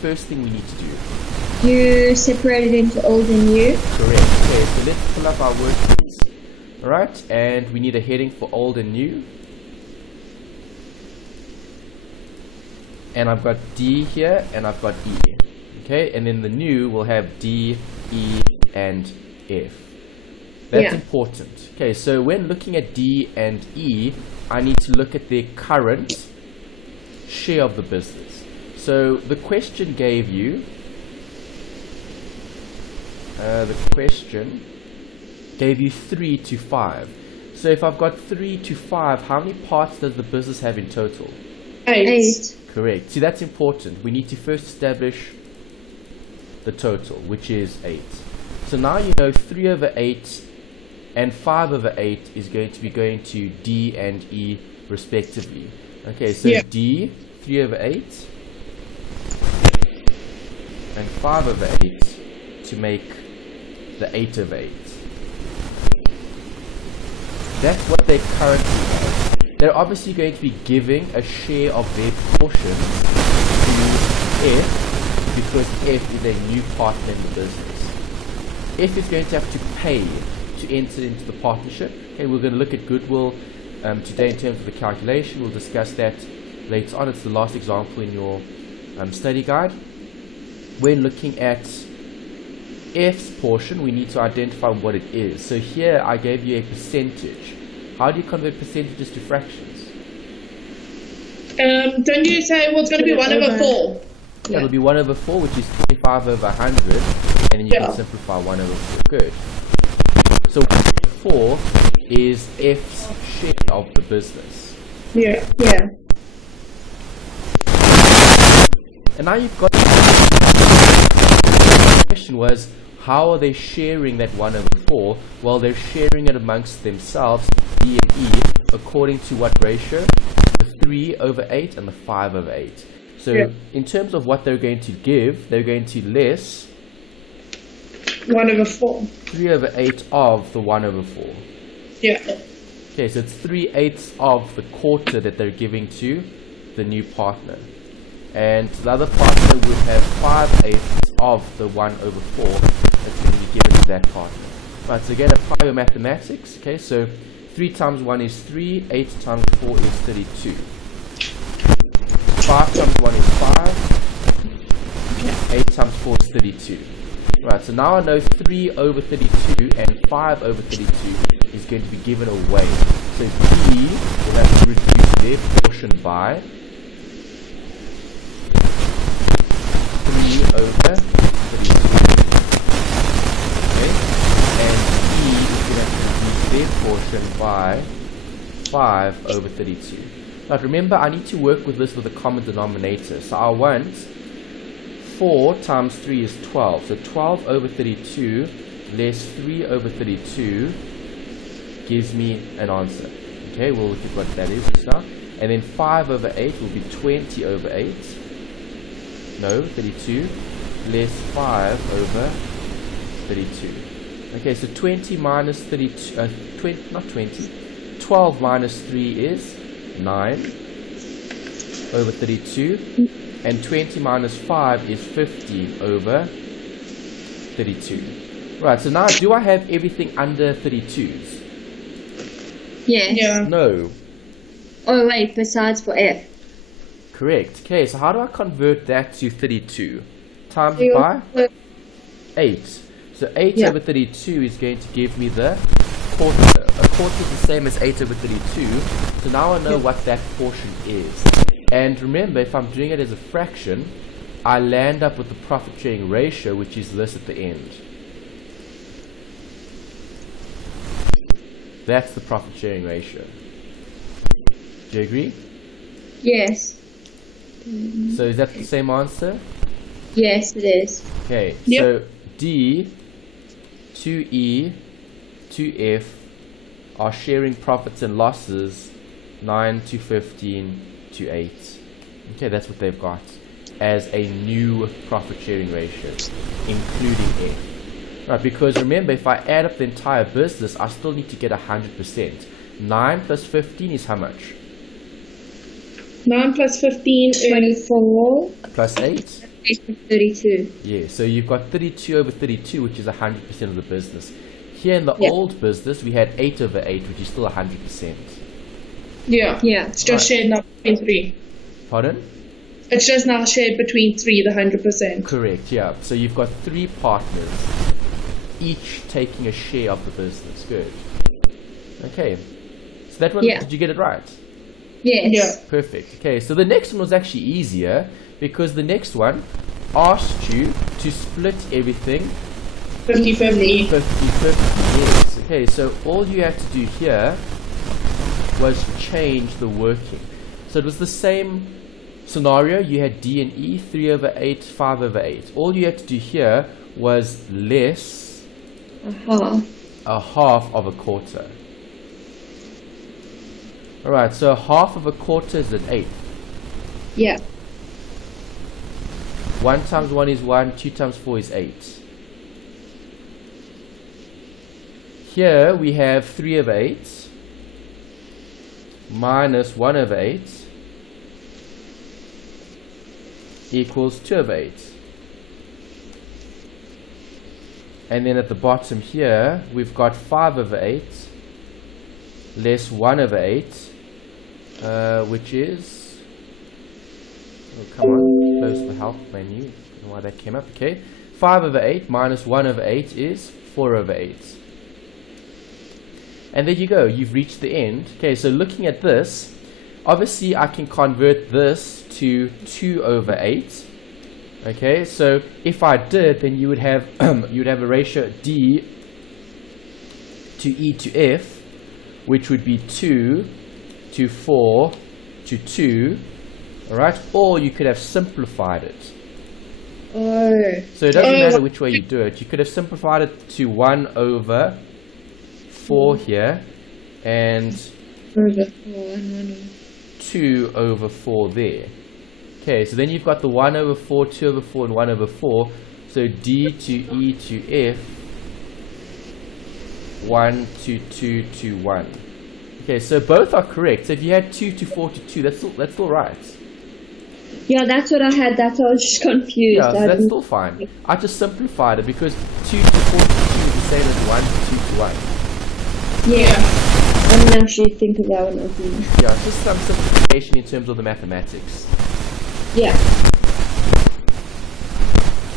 first thing we need to do? You separate it into old and new. Correct. Okay, so let's pull up our worksheets. Alright, and we need a heading for old and new. And I've got D here, and I've got E. Okay, and then the new will have D, E, and F. That's important. Okay, so when looking at D and E, I need to look at their current share of the business. So the question gave you, 3 to 5. So if I've got 3 to 5, how many parts does the business have in total? 8. Correct. See, that's important. We need to first establish the total, which is 8. So now you know 3 over 8 and 5 over 8 is going to be going to D and E respectively. Okay, so D, 3 over 8, and 5 over 8 to make the 8 over 8. That's what they currently have. They're obviously going to be giving a share of their portion to F, because F is a new partner in the business. F is going to have to pay to enter into the partnership. Okay, we're going to look at goodwill today in terms of the calculation. We'll discuss that later on. It's the last example in your study guide. When looking at F's portion, we need to identify what it is. So here I gave you a percentage. How do you convert percentages to fractions? Don't you say, well, it's going to be 1 over 4? That'll be 1 over 4, which is 25 over 100, and then you can simplify 1 over 4. Good. So 4 is F's share of the business. Yeah. And now you've got the question was, how are they sharing that 1 over 4? Well, they're sharing it amongst themselves, D and E, according to what ratio? The 3 over 8 and the 5 over 8. So in terms of what they're going to give, they're going to less 1 over 4. 3 over 8 of the 1 over 4. Yeah. Okay, so it's 3/8 of the quarter that they're giving to the new partner. And the other partner would have 5/8 of the 1 over 4 that's going to be given to that partner. Right, so again, apply your mathematics. Okay, so 3 times 1 is 3, 8 times 4 is 32. 5 times 1 is 5, 8 times 4 is 32. Right, so now I know 3 over 32 and 5 over 32 is going to be given away. So D will have to reduce their portion by 3 over 32. Okay? And E is going to have to reduce their portion by 5 over 32. Now remember, I need to work with this with a common denominator. So I want 4 times 3 is 12. So 12 over 32 less 3 over 32 gives me an answer. Okay, we'll look at what that is just now. And then 5 over 8 will be 20 over 8. No, 32 less 5 over 32. Okay, so 20 minus 32, not 20, 12 minus 3 is 9 over 32. And 20 minus 5 is 50 over 32. Right, so now do I have everything under 32s? Yes. Yeah. No. Oh wait, besides for F. Correct. Okay, so how do I convert that to 32? Times by 8. So 8 over 32 is going to give me the quarter. A quarter is the same as 8 over 32. So now I know what that portion is. And remember, if I'm doing it as a fraction, I land up with the profit sharing ratio, which is this at the end. That's the profit sharing ratio. Do you agree? Yes. So is that the same answer? Yes, it is. Okay, Yep. so D, 2E, 2F are sharing profits and losses 9 to 15 to 8. Okay, that's what they've got as a new profit sharing ratio, including F. Right, because remember, if I add up the entire business, I still need to get 100%. 9 plus 15 is how much? 9 plus 15 is 24. Plus 8. 32. Yeah, so you've got 32 over 32, which is 100% of the business. Here in the Yeah. old business, we had 8 over 8, which is still 100%. yeah. Yeah. It's just shared now between 3. Pardon? It's just now shared between 3, the 100%. Correct, yeah. So you've got 3 partners, each taking a share of the business. Good. Okay. So that one, Yeah. did you get it right? Yes. Yeah. Perfect. Okay, so the next one was actually easier because the next one asked you to split everything 50-50. 50-50. Yes. Okay, so all you had to do here was change the working. So it was the same scenario. You had D and E, 3 over 8, 5 over 8. All you had to do here was less a half of a quarter. Alright, so half of a quarter is an eighth. Yeah. 1 times 1 is 1, 2 times 4 is 8. Here we have 3 over 8 minus 1 over 8 equals 2 over 8. And then at the bottom here, we've got 5 over 8 less 1 over 8, which is, oh come on, close the help menu, I don't know why that came up, okay. 5 over 8 minus 1 over 8 is 4 over 8. And there you go, you've reached the end. Okay, so looking at this, obviously I can convert this to 2 over 8. Okay, so if I did, then you would have you'd have a ratio D to E to F, which would be 2 to 4 to 2, alright? Or you could have simplified it. Oh. So it doesn't matter which way you do it. You could have simplified it to 1 over 4 here, and Over 4 and 2 over 4 there. Okay, so then you've got the 1 over 4, 2 over 4, and 1 over 4. So D to E to F, 1 to 2 to 1. Okay, so both are correct. So if you had 2 to 4 to 2, that's still right. Yeah, that's what I had. That's why I was just confused. Yeah, so that's still fine. I just simplified it because 2 to 4 to 2 is the same as 1 to 2 to 1. Yeah. I didn't actually think of that one. Yeah, it's just some simplification in terms of the mathematics. Yeah.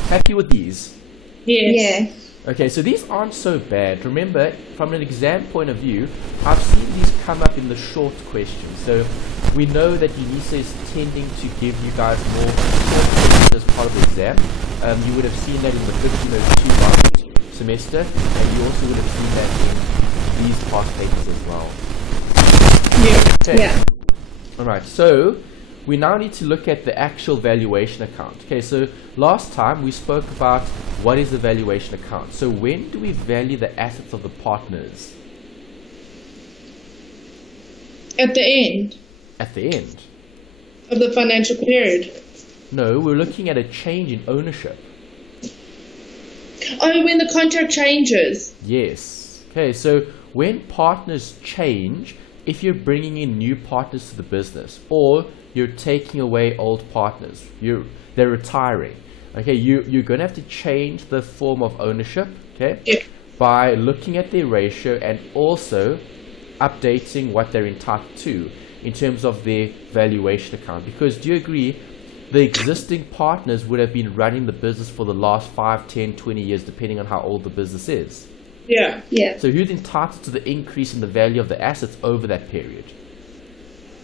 Happy with these? Yes. Yeah. Okay, so these aren't so bad. Remember, from an exam point of view, I've seen these come up in the short questions. So we know that UNISA is tending to give you guys more short questions as part of the exam. You would have seen that in the 1502 last semester, and you also would have seen that in these past papers as well. Yeah. Okay. Yeah. Alright, so we now need to look at the actual valuation account. Okay, so last time we spoke about what is the valuation account. So when do we value the assets of the partners? At the end At the end. of the financial period. No, we're looking at a change in ownership. Oh, when the contract changes. Yes. Okay, so when partners change, if you're bringing in new partners to the business, or you're taking away old partners, they're retiring. Okay, you're going to have to change the form of ownership. Okay, Yeah. by looking at their ratio and also updating what they're entitled to in terms of their valuation account. Because do you agree, the existing partners would have been running the business for the last 5, 10, 20 years, depending on how old the business is. Yeah. Yeah. So who's entitled to the increase in the value of the assets over that period?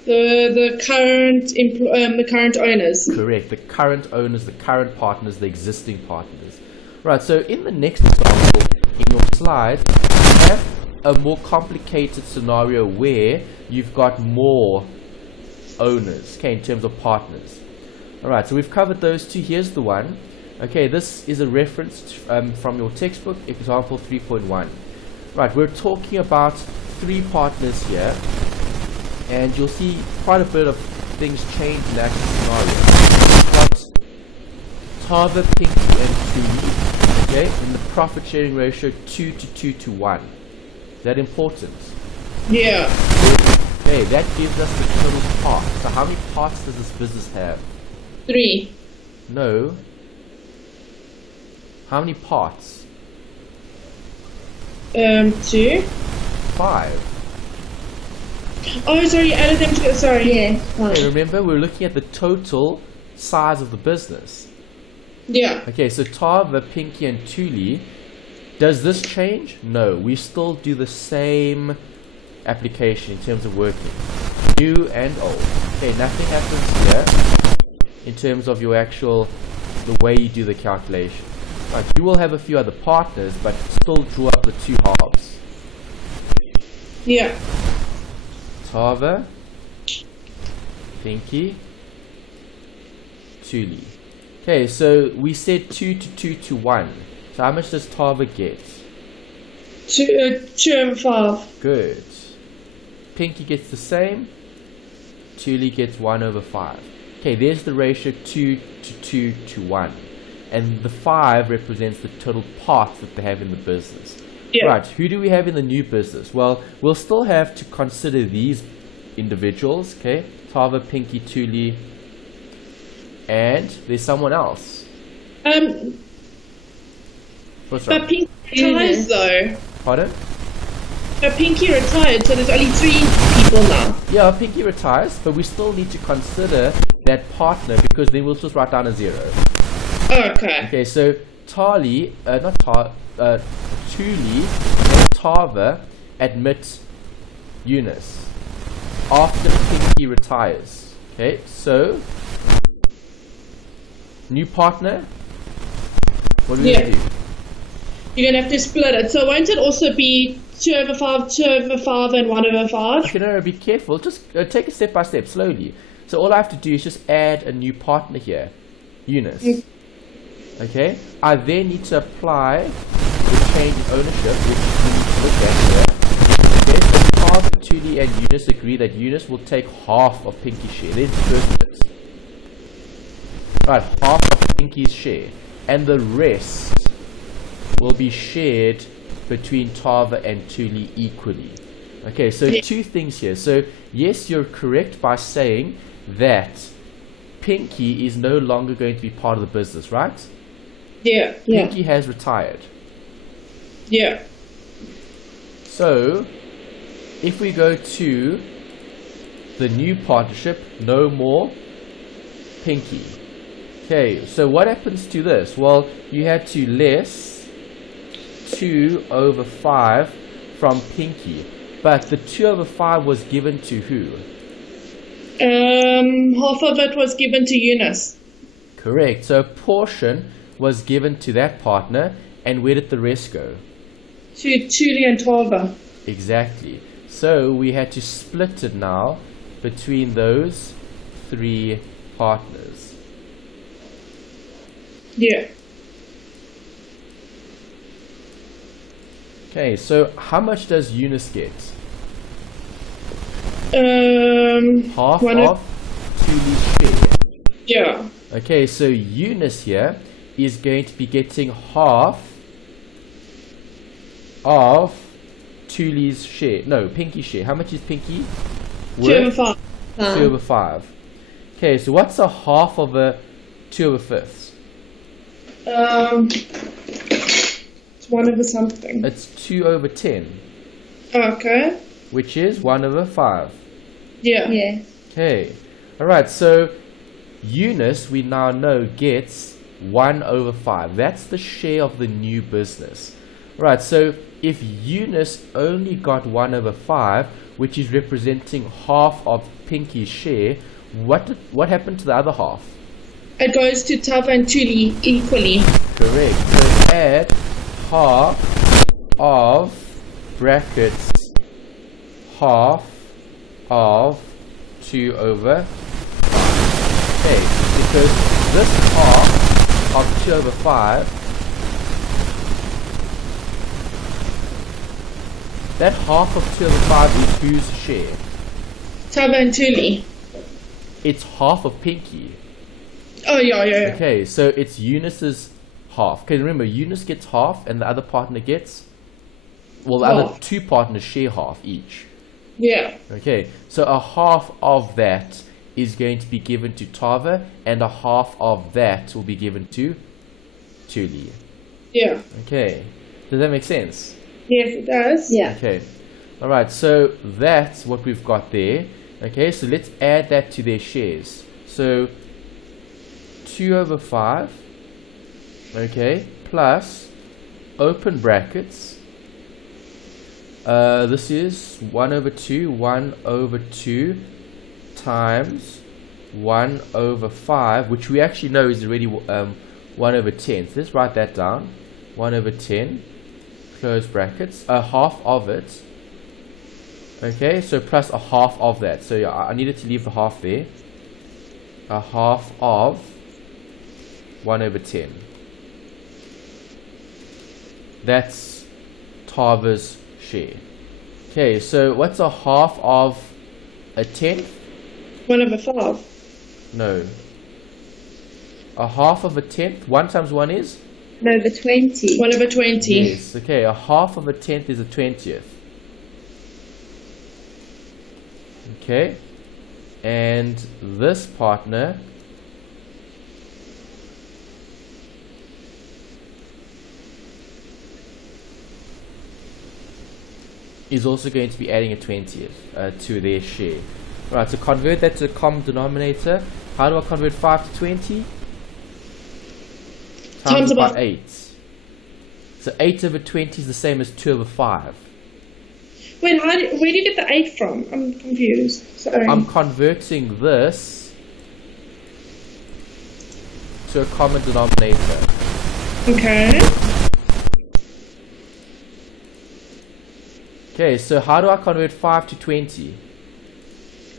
The current owners. Correct. The current owners, the current partners, the existing partners. Right, so in the next example, in your slides, you have a more complicated scenario where you've got more owners, okay, in terms of partners. Alright, so we've covered those two. Here's the one. Okay, this is a reference from your textbook, example 3.1. Right, we're talking about 3 partners here, and you'll see quite a bit of things change in that scenario. We've got Tava, Pinky, and Tui, okay, in the profit sharing ratio 2 to 2 to 1. Is that important? Yeah. Okay, that gives us the total parts. So how many parts does this business have? 3. No. How many parts? 2. 5. Oh, sorry, you added them together. Sorry. Yeah, Okay, fine. remember, we're looking at the total size of the business. Yeah. Okay, so Tava, Pinky, and Thuli, does this change? No, we still do the same application in terms of working. New and old. Okay, nothing happens here in terms of your the way you do the calculation. Right, you will have a few other partners, but still draw up the two halves. Yeah. Tava, Pinky, Thuli. Okay, so we said 2 to 2 to 1. So how much does Tava get? 2 over 5. Good. Pinky gets the same. Thuli gets 1 over 5. Okay, there's the ratio 2 to 2 to 1. And the 5 represents the total parts that they have in the business. Yeah. Right, who do we have in the new business? Well, we'll still have to consider these individuals, okay? Tava, Pinky, Thuli, and there's someone else. What's But right? Pinky retires though. Pardon? But Pinky retired, so there's only 3 people now. Yeah, Pinky retires, but we still need to consider that partner because then we'll just write down a 0. Okay. Okay, so Thuli and Tava admit Eunice after Pinky retires. Okay, so new partner. What do we Yeah. do? You're gonna have to split it. So won't it also be 2 over 5, 2 over 5, and 1 over 5? Okay, no, be careful. Just take it step by step, slowly. So all I have to do is just add a new partner here, Eunice. Okay, I then need to apply the change in ownership, which we need to look at here. Okay, so Tava, Thuli, and Eunice agree that Eunice will take half of Pinky's share. There's the first bit. Right, half of Pinky's share. And the rest will be shared between Tava and Thuli equally. Okay, so two things here. So yes, you're correct by saying that Pinky is no longer going to be part of the business, right? Yeah. Yeah. Pinky has retired. Yeah. So if we go to the new partnership, no more Pinky. Okay, so what happens to this? Well, you had to less 2 over 5 from Pinky, but the 2 over 5 was given to who? Half of it was given to Eunice. Correct. So a portion was given to that partner, and where did the rest go? To Thuli and Tava. Exactly. So we had to split it now between those 3 partners. Yeah. Okay, so how much does Eunice get? Half one of Thuli's share. Yeah. Okay, so Eunice here is going to be getting half of Thuli's share. No, Pinky's share. How much is Pinky? 2 over 5. 2 over 5. Okay, so what's a half of a 2 over 5ths? It's 1 over something. It's 2 over 10, Okay. which is 1 over 5. Yeah. Yeah. Okay, alright, so Eunice, we now know, gets 1 over 5. That's the share of the new business. Right, so if Eunice only got 1 over 5, which is representing half of Pinky's share, what happened to the other half? It goes to Tava and Thuli equally. Correct. So add half of brackets half of 2 over 5. Okay, because this half of 2 over 5, that half of 2 over 5 is whose share? Tava and Thuli. It's half of Pinky. Oh, yeah. Okay, so it's Eunice's half. Okay, remember, Eunice gets half and the other partner gets, well, the other Half. 2 partners share half each. Yeah. Okay, so a half of that is going to be given to Tava, and a half of that will be given to Tuli. Yeah. Okay, does that make sense? Yes, it does. Yeah. Okay, alright, so that's what we've got there. Okay, so let's add that to their shares. So 2 over 5, okay, plus open brackets. This is 1 over 2 times 1 over 5, which we actually know is already 1 over 10. So let's write that down. 1 over 10, close brackets, a half of it. Okay, so plus a half of that. So yeah, I needed to leave the half there. A half of 1 over 10. That's Tava's share. Okay, so what's a half of a tenth? 1 over 5. No. A half of a tenth. 1 times 1 is? 1 over 20. 1 over 20. Yes, okay, a half of a tenth is a 20th. Okay, and this partner is also going to be adding a 20th to their share. Right, so convert that to the common denominator. How do I convert 5 to 20? Times it by 8. So 8 over 20 is the same as 2 over 5. Wait, where did you get the 8 from? I'm confused. Sorry. I'm converting this to a common denominator. Okay. Okay, so how do I convert 5 to 20?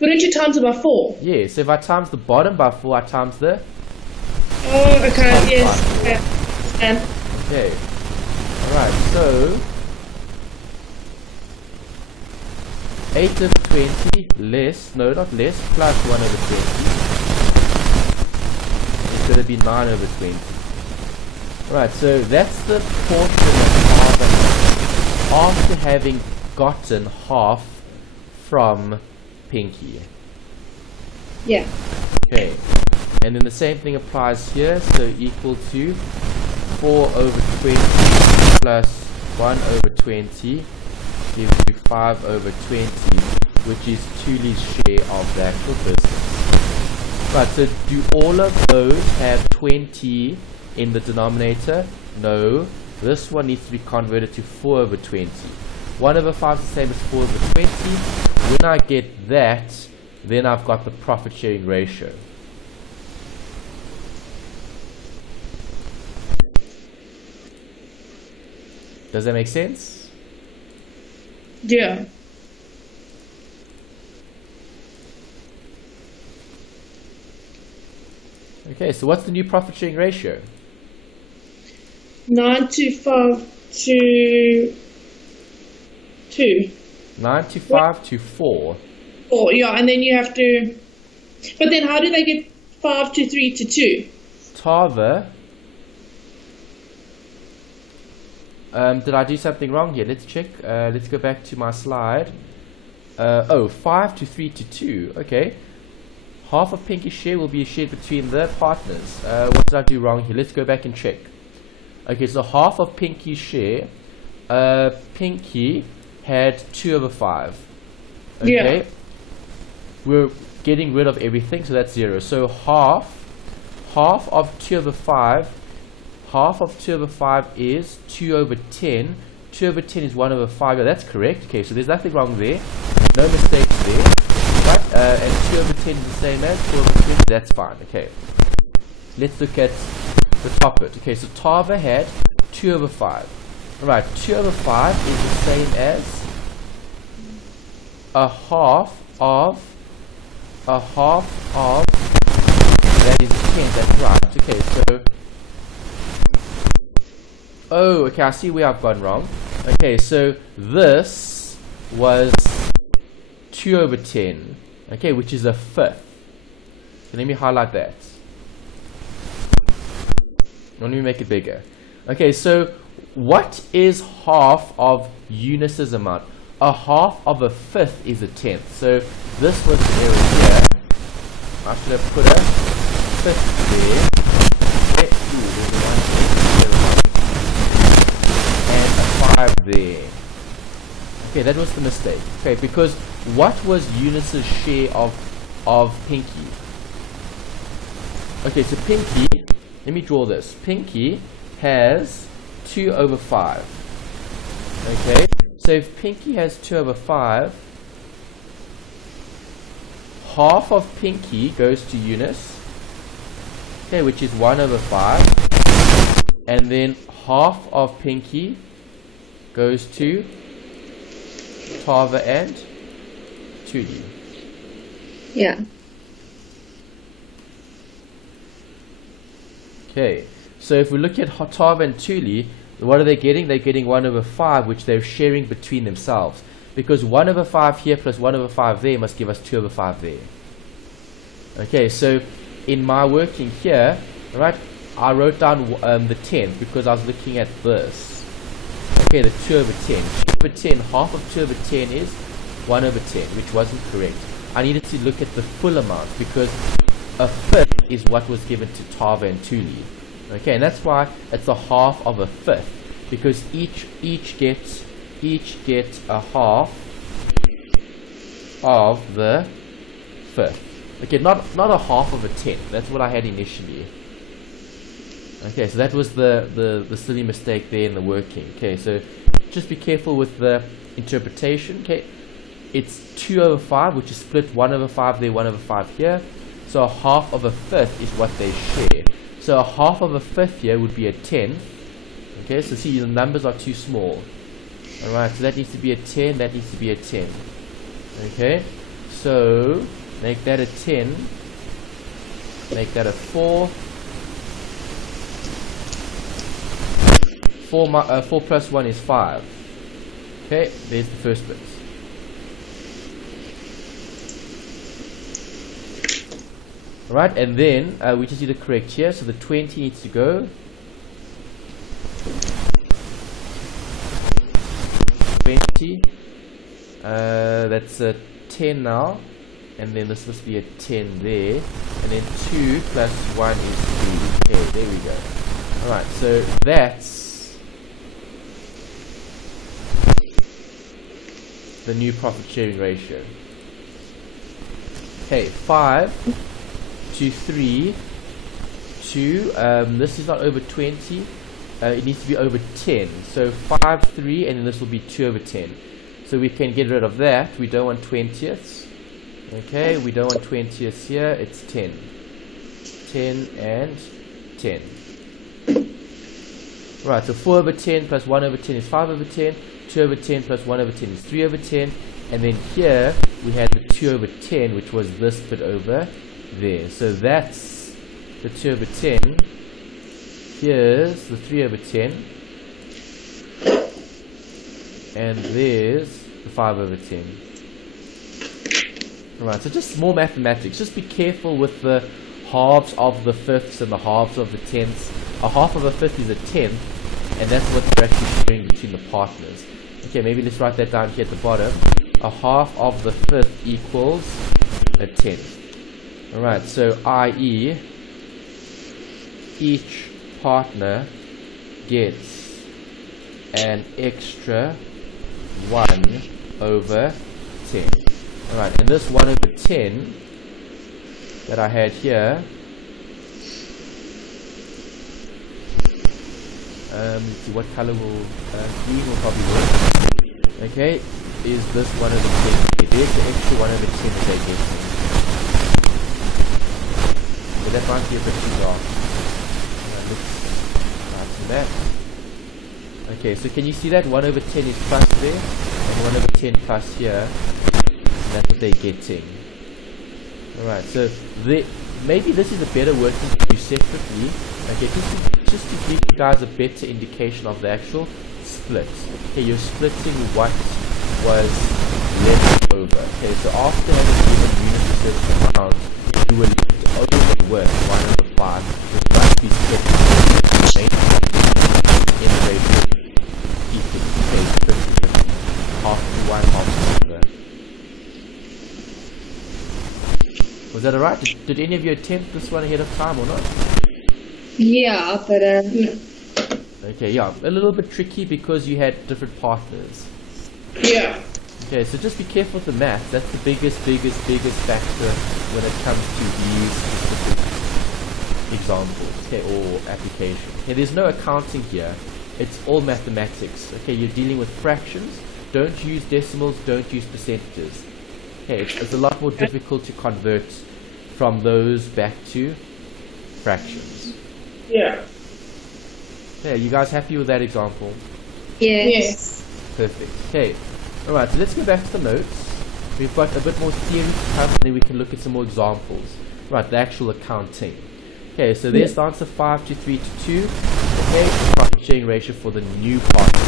Wouldn't you times it by 4? Yeah, so if I times the bottom by 4, I times the... Oh, okay, Times yes. by Okay. Okay. Alright, so 8 over 20 less, no not less, plus 1 over 20 is going to be 9 over 20. Alright, so that's the portion of after having gotten half from Pinky. Yeah. Okay, and then the same thing applies here, so equal to 4 over 20 plus 1 over 20 gives you 5 over 20, which is Tuli's share of the actual business. Right, so do all of those have 20 in the denominator? No, this one needs to be converted to 4 over 20. 1 over 5 is the same as 4 over 20. When I get that, then I've got the profit sharing ratio. Does that make sense? Yeah. Okay, so what's the new profit sharing ratio? 9 to 5 to 2. 9 to 5 to 4. 4, yeah, and then you have to... But then how do they get 5 to 3 to 2? Tava. Did I do something wrong here? Let's check. Let's go back to my slide. 5 to 3 to 2. Okay. Half of Pinky's share will be shared between the partners. What did I do wrong here? Let's go back and check. Okay, so half of Pinky's share. Pinky had 2 over 5. Okay. Yeah. We're getting rid of everything, so that's 0. So half of 2 over 5. Half of 2 over 5 is 2 over 10. 2 over 10 is 1 over 5. Oh, that's correct. Okay, so there's nothing wrong there. No mistakes there. Right? And 2 over 10 is the same as 2 over 20. That's fine. Okay. Let's look at the top bit. Okay, so Tava had 2 over 5. Alright, 2 over 5 is the same as a half of that is a 10. That's right. Okay, so oh, okay, I see where I've gone wrong. Okay, so this was 2 over 10, okay, which is a fifth. So let me highlight that. Let me make it bigger. Okay, so what is half of Eunice's amount? A half of a fifth is a tenth. So this was the error here. I should have put a fifth there. Okay, ooh, there's a 1 and a 5 there. Okay, that was the mistake. Okay, because what was Eunice's share of Pinky? Okay, so Pinky, let me draw this. Pinky has 2 over 5. Okay, so if Pinky has 2 over 5, half of Pinky goes to Eunice, okay, which is 1 over 5, and then half of Pinky goes to Tava and Tuli. Yeah. Okay, so if we look at Tava and Tuli, what are they getting? They're getting 1 over 5, which they're sharing between themselves. Because 1 over 5 here plus 1 over 5 there must give us 2 over 5 there. Okay, so in my working here, right, I wrote down the 10 because I was looking at this. Okay, the 2 over 10. 2 over 10, half of 2 over 10 is 1 over 10, which wasn't correct. I needed to look at the full amount because a fifth is what was given to Tava and Tuli. Okay, and that's why it's a half of a fifth, because each gets a half of the fifth. Okay, not a half of a tenth. That's what I had initially. Okay, so that was the silly mistake there in the working. Okay, so just be careful with the interpretation. Okay, it's 2 over 5, which is split 1 over 5 there, 1 over 5 here. So a half of a fifth is what they share. So a half of a fifth here would be a tenth. Okay, so see, the numbers are too small. Alright, so that needs to be a 10, that needs to be a 10. Okay, so make that a 10, make that a 4. 4 plus 1 is 5. Okay, there's the first bit. Alright, and then we just need to correct here, so the 20 needs to go. 20. That's a 10 now, and then this must be a 10 there, and then 2 plus 1 is 3. Okay, there we go. Alright, so that's the new profit sharing ratio. Okay, 5 to 3 to, this is not over 20, it needs to be over 10. So 5, 3, and then this will be 2 over 10. So we can get rid of that. We don't want 20ths. Okay, we don't want 20ths here. It's 10. 10 and 10. Right, so 4 over 10 plus 1 over 10 is 5 over 10. 2 over 10 plus 1 over 10 is 3 over 10. And then here we had the 2 over 10, which was this bit over there. So that's the 2 over 10. Here's the 3 over 10. And there's the 5 over 10. Alright, so just more mathematics. Just be careful with the halves of the fifths and the halves of the tenths. A half of a fifth is a tenth, and that's what they're actually sharing between the partners. Okay, maybe let's write that down here at the bottom. A half of the fifth equals a tenth. Alright, so i.e. each partner gets an extra 1 over 10. Alright, and this 1 over 10 that I had here, let's see what color will, green will probably work. Okay, is this 1 over 10. Okay, there's the extra 1 over 10 that they're getting. So that might be a bit too dark. Let's lighten that. Okay, so can you see that 1 over 10 is plus there, and 1 over 10 plus here, and that's what they're getting. Alright, so maybe this is a better working to do separately. Okay, just to give you guys a better indication of the actual split. Okay, you're splitting what was left over. Okay, so after having given units a certain amount, you will over 1 over 5, which must be split in the ratio equal. Okay, 50-50. Half to 1, half to the other. Was Was that alright? Did any of you attempt this one ahead of time or not? Yeah, but Okay, yeah, a little bit tricky because you had different partners. Yeah. Okay, so just be careful with the math. That's the biggest factor when it comes to these examples, okay, or applications. Okay, there's no accounting here. It's all mathematics. Okay, you're dealing with fractions. Don't use decimals, don't use percentages. Okay, it's a lot more difficult to convert from those back to fractions. Yeah. Okay, you guys happy with that example? Yes. Perfect. Okay, alright, so let's go back to the notes. We've got a bit more theory to come, and then we can look at some more examples. Right, the actual accounting. Okay, so there's the answer 5 to 3 to 2. Okay, profit sharing ratio for the new partner.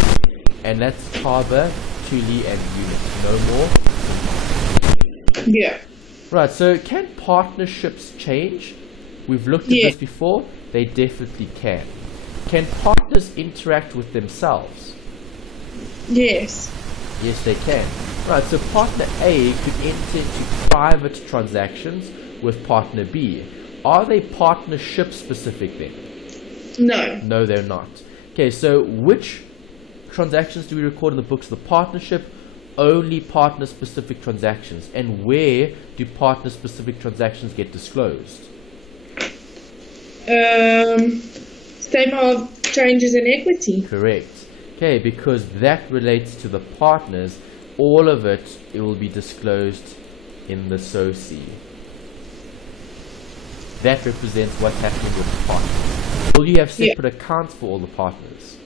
And that's Taba, Thuli, and Unit. No more. Yeah. Right, so can partnerships change? We've looked at this before. They definitely can. Can partners interact with themselves? Yes. Yes, they can. Right, so partner A could enter into private transactions with partner B. Are they partnership specific then? No. No, they're not. Okay, so which transactions do we record in the books of the partnership? Only partner specific transactions. And where do partner specific transactions get disclosed? Statement of changes in equity. Correct. Okay, because that relates to the partners, all of it will be disclosed in the SOCI. That represents what's happening with the partners. Will you have separate accounts for all the partners?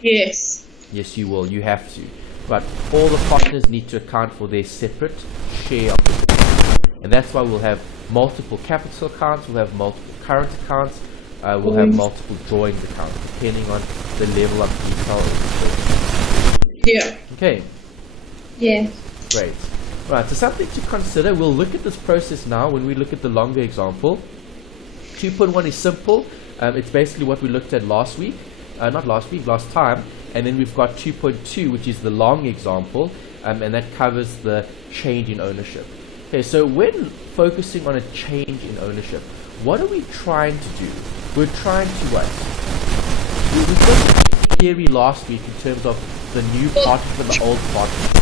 Yes. Yes, you will. You have to. But all the partners need to account for their separate share of the business. And that's why we'll have multiple capital accounts, we'll have multiple current accounts, we'll have multiple drawings accounts, depending on the level of detail of the business. Yeah. Okay. yeah. Great. Right, so something to consider. We'll look at this process now when we look at the longer example. 2.1 is simple. It's basically what we looked at last week. Not last week, last time. And then we've got 2.2, which is the long example, and that covers the change in ownership. Okay, so when focusing on a change in ownership, what are we trying to do? We're trying to what? We spoke about theory last week in terms of the new partnership and the old partnership.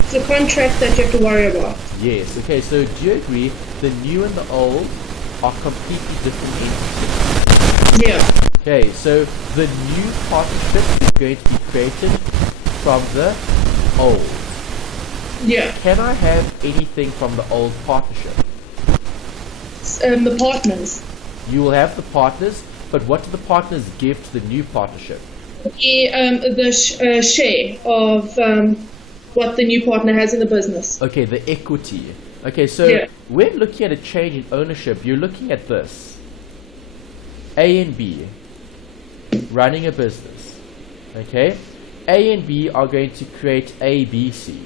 It's a contract that you have to worry about. Yes, okay, so do you agree the new and the old are completely different entities? Yeah. Okay, so the new partnership is going to be created from the old. Yeah. Can I have anything from the old partnership? The partners. You will have the partners, but what do the partners give to the new partnership? The share of what the new partner has in the business. Okay, the equity. Okay, so when looking at a change in ownership, you're looking at this. A and B running a business. Okay? A and B are going to create ABC.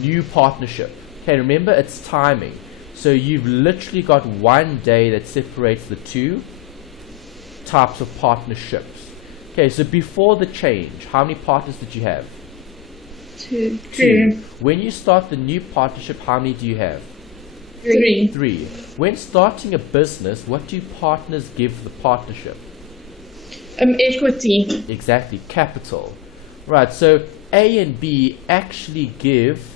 New partnership. Okay, remember it's timing. So you've literally got one day that separates the two types of partnerships. Okay, so before the change, how many partners did you have? Two. When you start the new partnership, how many do you have? Three. When starting a business, what do partners give the partnership? Equity. Exactly, capital. Right, so A and B actually give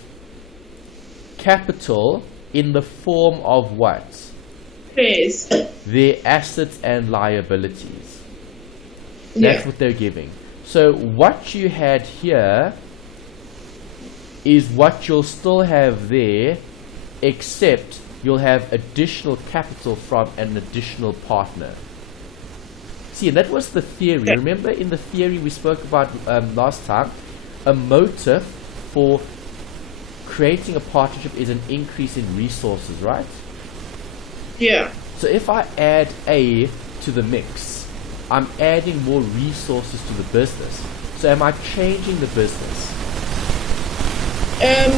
capital in the form of what? Shares. Their assets and liabilities. That's what they're giving. So what you had here is what you'll still have there, except you'll have additional capital from an additional partner. See, and that was the theory. Remember in the theory we spoke about last time, a motive for creating a partnership is an increase in resources, right? Yeah. So if I add A to the mix, I'm adding more resources to the business. So am I changing the business?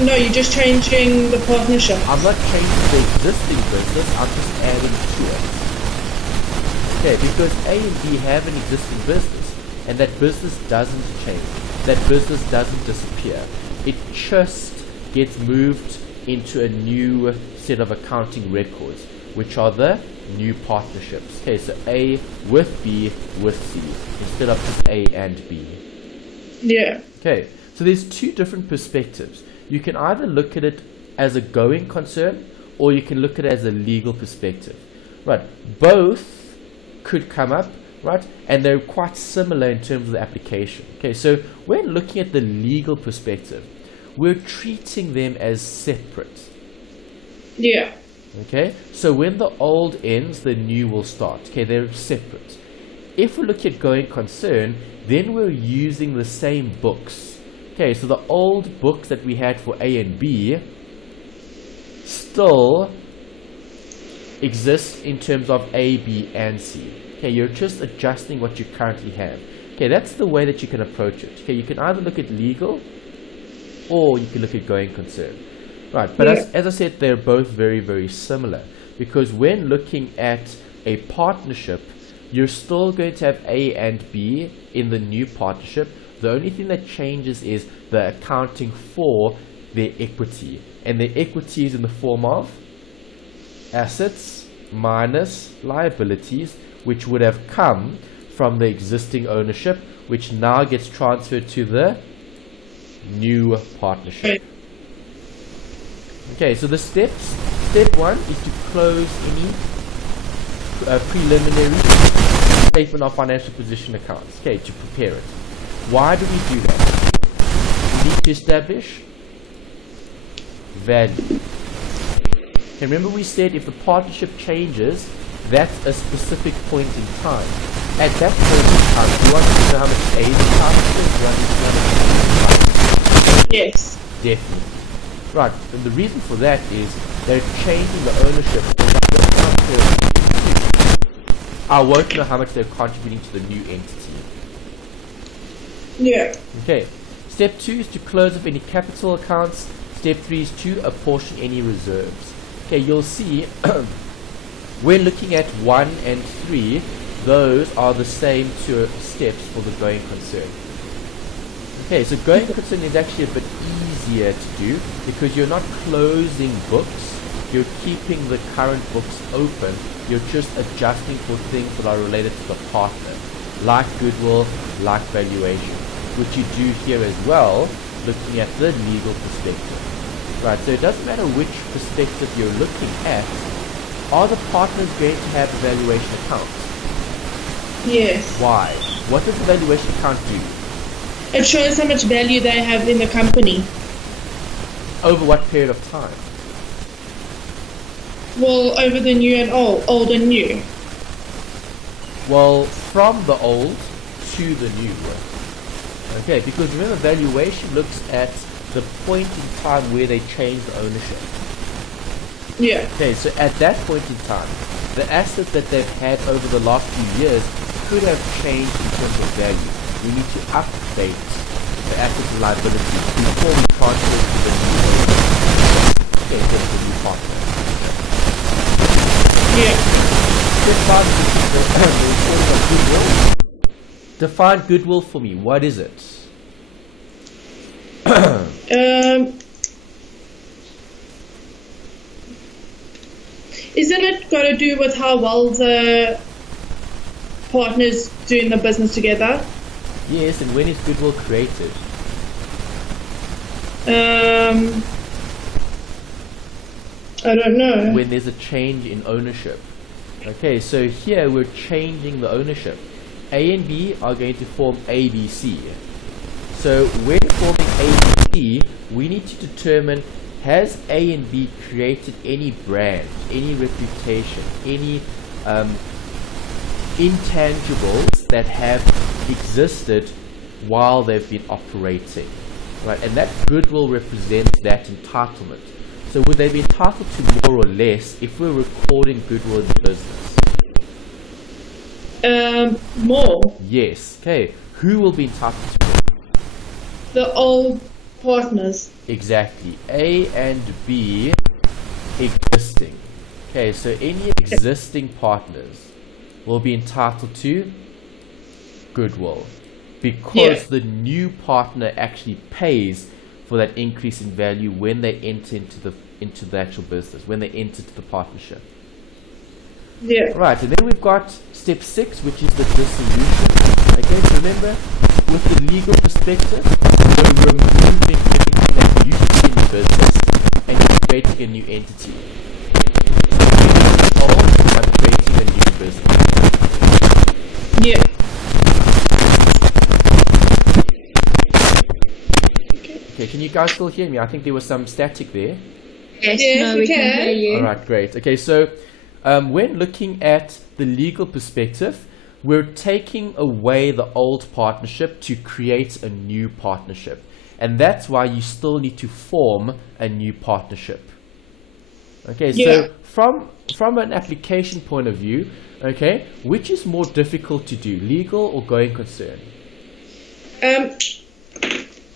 No, you're just changing the partnership. I'm not changing the existing business, I'm just adding to it. Okay, because A and B have an existing business, and that business doesn't change. That business doesn't disappear. It just gets moved into a new set of accounting records, which are the new partnerships. Okay, so A with B with C instead of just A and B. Yeah. Okay, so there's two different perspectives. You can either look at it as a going concern, or you can look at it as a legal perspective. Right, both could come up, right, and they're quite similar in terms of the application. Okay, so when looking at the legal perspective, we're treating them as separate. Yeah. Okay, so when the old ends, the new will start. Okay, they're separate. If we look at going concern, then we're using the same books. Okay, so the old books that we had for A and B still exist in terms of A, B, and C. Okay, you're just adjusting what you currently have. Okay, that's the way that you can approach it. Okay, you can either look at legal or you can look at going concern. Right, but as I said, they're both very, very similar, because when looking at a partnership, you're still going to have A and B in the new partnership. The only thing that changes is the accounting for their equity, and their equity is in the form of assets minus liabilities, which would have come from the existing ownership, which now gets transferred to the new partnership. Okay, so the steps. Step one is to close any preliminary statement of financial position accounts. Okay, to prepare it. Why do we do that? We need to establish value. Okay, remember we said if the partnership changes, that's a specific point in time. At that point in time, do you want to know how much age the partnership is? Do you want to know how much age? Yes. Definitely. Right, and the reason for that is they're changing the ownership. I won't know how much they're contributing to the new entity. Yeah. Okay. Step 2 is to close up any capital accounts. Step 3 is to apportion any reserves. Okay, you'll see when looking at 1 and 3, those are the same two steps for the going concern. Okay, so going concern is actually a bit easier to do because you're not closing books, you're keeping the current books open, you're just adjusting for things that are related to the partner, like goodwill, like valuation, which you do here as well, looking at the legal perspective. Right, so it doesn't matter which perspective you're looking at, are the partners going to have a valuation account? Yes. Why? What does the valuation account do? It shows how much value they have in the company. Over what period of time? Well, over the new and old and new. Well, from the old to the new. Okay, because remember, valuation looks at the point in time where they change the ownership. Yeah. Okay, so at that point in time, the assets that they've had over the last few years could have changed in terms of value. We need to update the assets and liabilities before we transfer to the new owner. Okay, so the new partner. Yeah. Define goodwill for me. What is it? Isn't it got to do with how well the partners doing the business together? Yes, and when is goodwill created? I don't know. When there's a change in ownership. Okay, so here we're changing the ownership. A and B are going to form ABC. So when forming ABC, we need to determine, has A and B created any brand, any reputation, any intangibles that have existed while they've been operating, right? And that goodwill represents that entitlement. So would they be entitled to more or less if we're recording goodwill in the business? More. Yes. Okay. Who will be entitled to more? The old partners. Exactly. A and B existing. Okay, so any existing partners will be entitled to goodwill because the new partner actually pays for that increase in value when they enter into the into the actual business, when they entered the partnership. Yeah. Right, and then we've got step 6, which is the dissolution. Okay, so remember, with the legal perspective, you're removing anything that used to be in the business and you're creating a new entity. Or I'm creating a new business. Yeah. Okay, can you guys still hear me? I think there was some static there. Yes, Yes, no, we we can can. hear you. Alright, great. Okay, so when looking at the legal perspective, we're taking away the old partnership to create a new partnership. And that's why you still need to form a new partnership. Okay, Yeah. so from an application point of view, okay, which is more difficult to do, legal or going concern?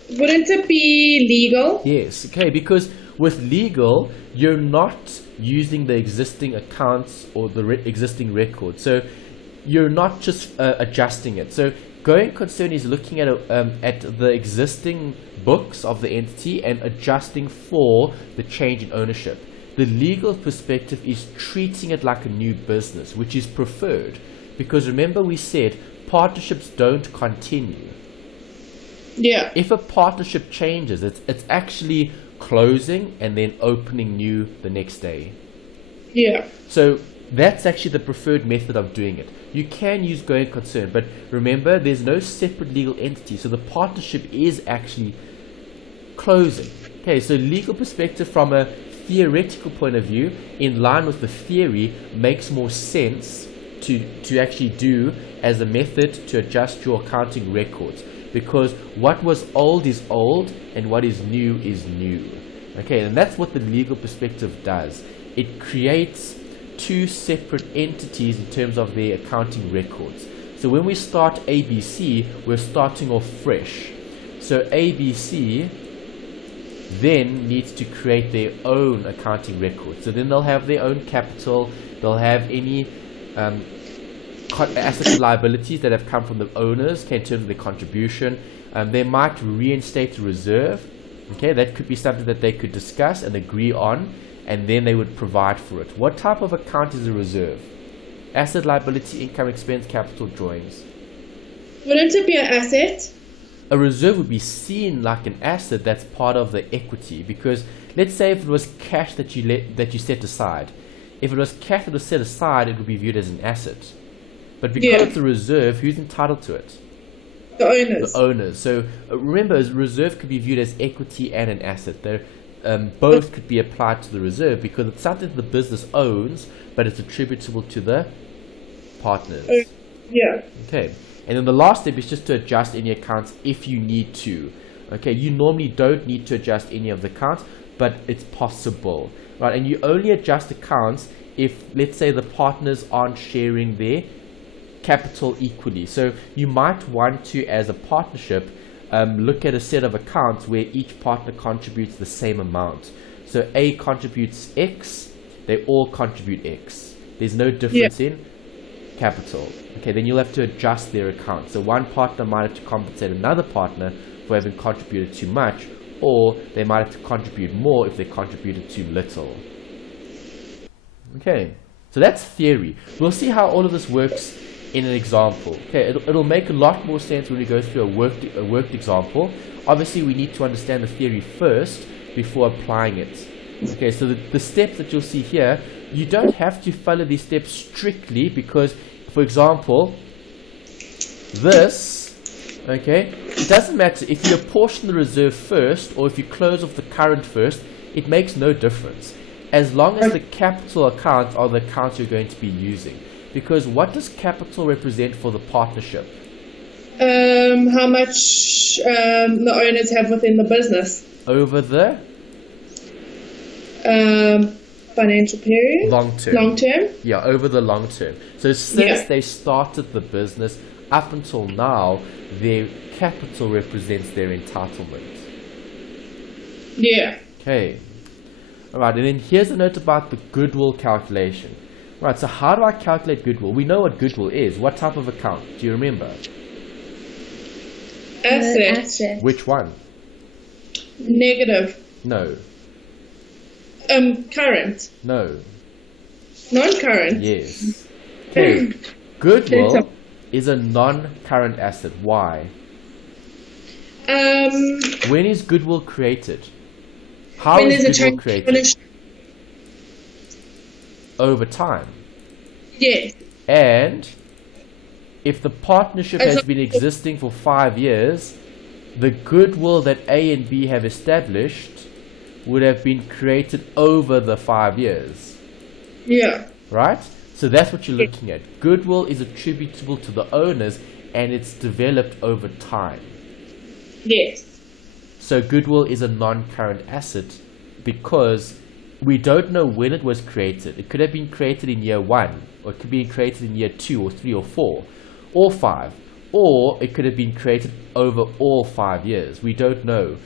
Wouldn't it be legal? Yes, okay, because with legal, you're not using the existing accounts or the existing record. So you're not just adjusting it. So going concern is looking at the existing books of the entity and adjusting for the change in ownership. The legal perspective is treating it like a new business, which is preferred. Because remember we said partnerships don't continue. Yeah. If a partnership changes, it's actually closing and then opening new the next day. Yeah. So that's actually the preferred method of doing it. You can use going concern, but remember there's no separate legal entity, so the partnership is actually closing. Okay, so legal perspective from a theoretical point of view, in line with the theory, makes more sense to actually do as a method to adjust your accounting records. Because what was old is old and what is new is new. Okay, and that's what the legal perspective does. It creates two separate entities in terms of their accounting records. So when we start ABC, we're starting off fresh. So ABC then needs to create their own accounting records. So then they'll have their own capital, they'll have any assets and liabilities that have come from the owners in terms of their contribution. They might reinstate a reserve. Okay, that could be something that they could discuss and agree on, and then they would provide for it. What type of account is a reserve? Asset, liability, income, expense, capital, drawings. Wouldn't it be an asset? A reserve would be seen like an asset that's part of the equity, because let's say if it was cash that you set aside. If it was cash that was set aside, it would be viewed as an asset. But because it's a reserve, who's entitled to it? The owners. The owners. So remember, a reserve could be viewed as equity and an asset. Both could be applied to the reserve because it's something that the business owns, but it's attributable to the partners. Yeah. Okay. And then the last step is just to adjust any accounts if you need to. Okay. You normally don't need to adjust any of the accounts, but it's possible, right? And you only adjust accounts if, let's say, the partners aren't sharing their capital equally. So you might want to, as a partnership, look at a set of accounts where each partner contributes the same amount. So A contributes X, they all contribute X. There's no difference in capital. Okay, then you'll have to adjust their account. So one partner might have to compensate another partner for having contributed too much, or they might have to contribute more if they contributed too little. Okay, so that's theory. We'll see how all of this works in an example. Okay, it'll make a lot more sense when we go through a worked example. Obviously, we need to understand the theory first before applying it. Okay, so the steps that you'll see here, you don't have to follow these steps strictly because, for example, this, okay, it doesn't matter if you apportion the reserve first or if you close off the current first, it makes no difference. As long as the capital accounts are the accounts you're going to be using. Because what does capital represent for the partnership? How much the owners have within the business. Over the financial period. long term. Long term. Yeah, over the long term. So since they started the business up until now, their capital represents their entitlement. Yeah. Okay. Alright, and then here's a note about the goodwill calculation. Right, so how do I calculate goodwill? We know what goodwill is. What type of account? Do you remember? Asset. Which one? Negative. No. Current. No. Non-current. Yes. Okay. Goodwill is a non-current asset. Why? When When is goodwill created? How is there's a goodwill change. created? Over time. Yes. And if the partnership As has a- been existing for 5 years, the goodwill that A and B have established would have been created over the 5 years. Yeah. Right? So that's what you're looking at. Goodwill is attributable to the owners and it's developed over time. Yes. So goodwill is a non-current asset because we don't know when it was created. It could have been created in year 1, or it could be created in year 2 or 3 or 4 or 5, or it could have been created over all 5 years. We don't know.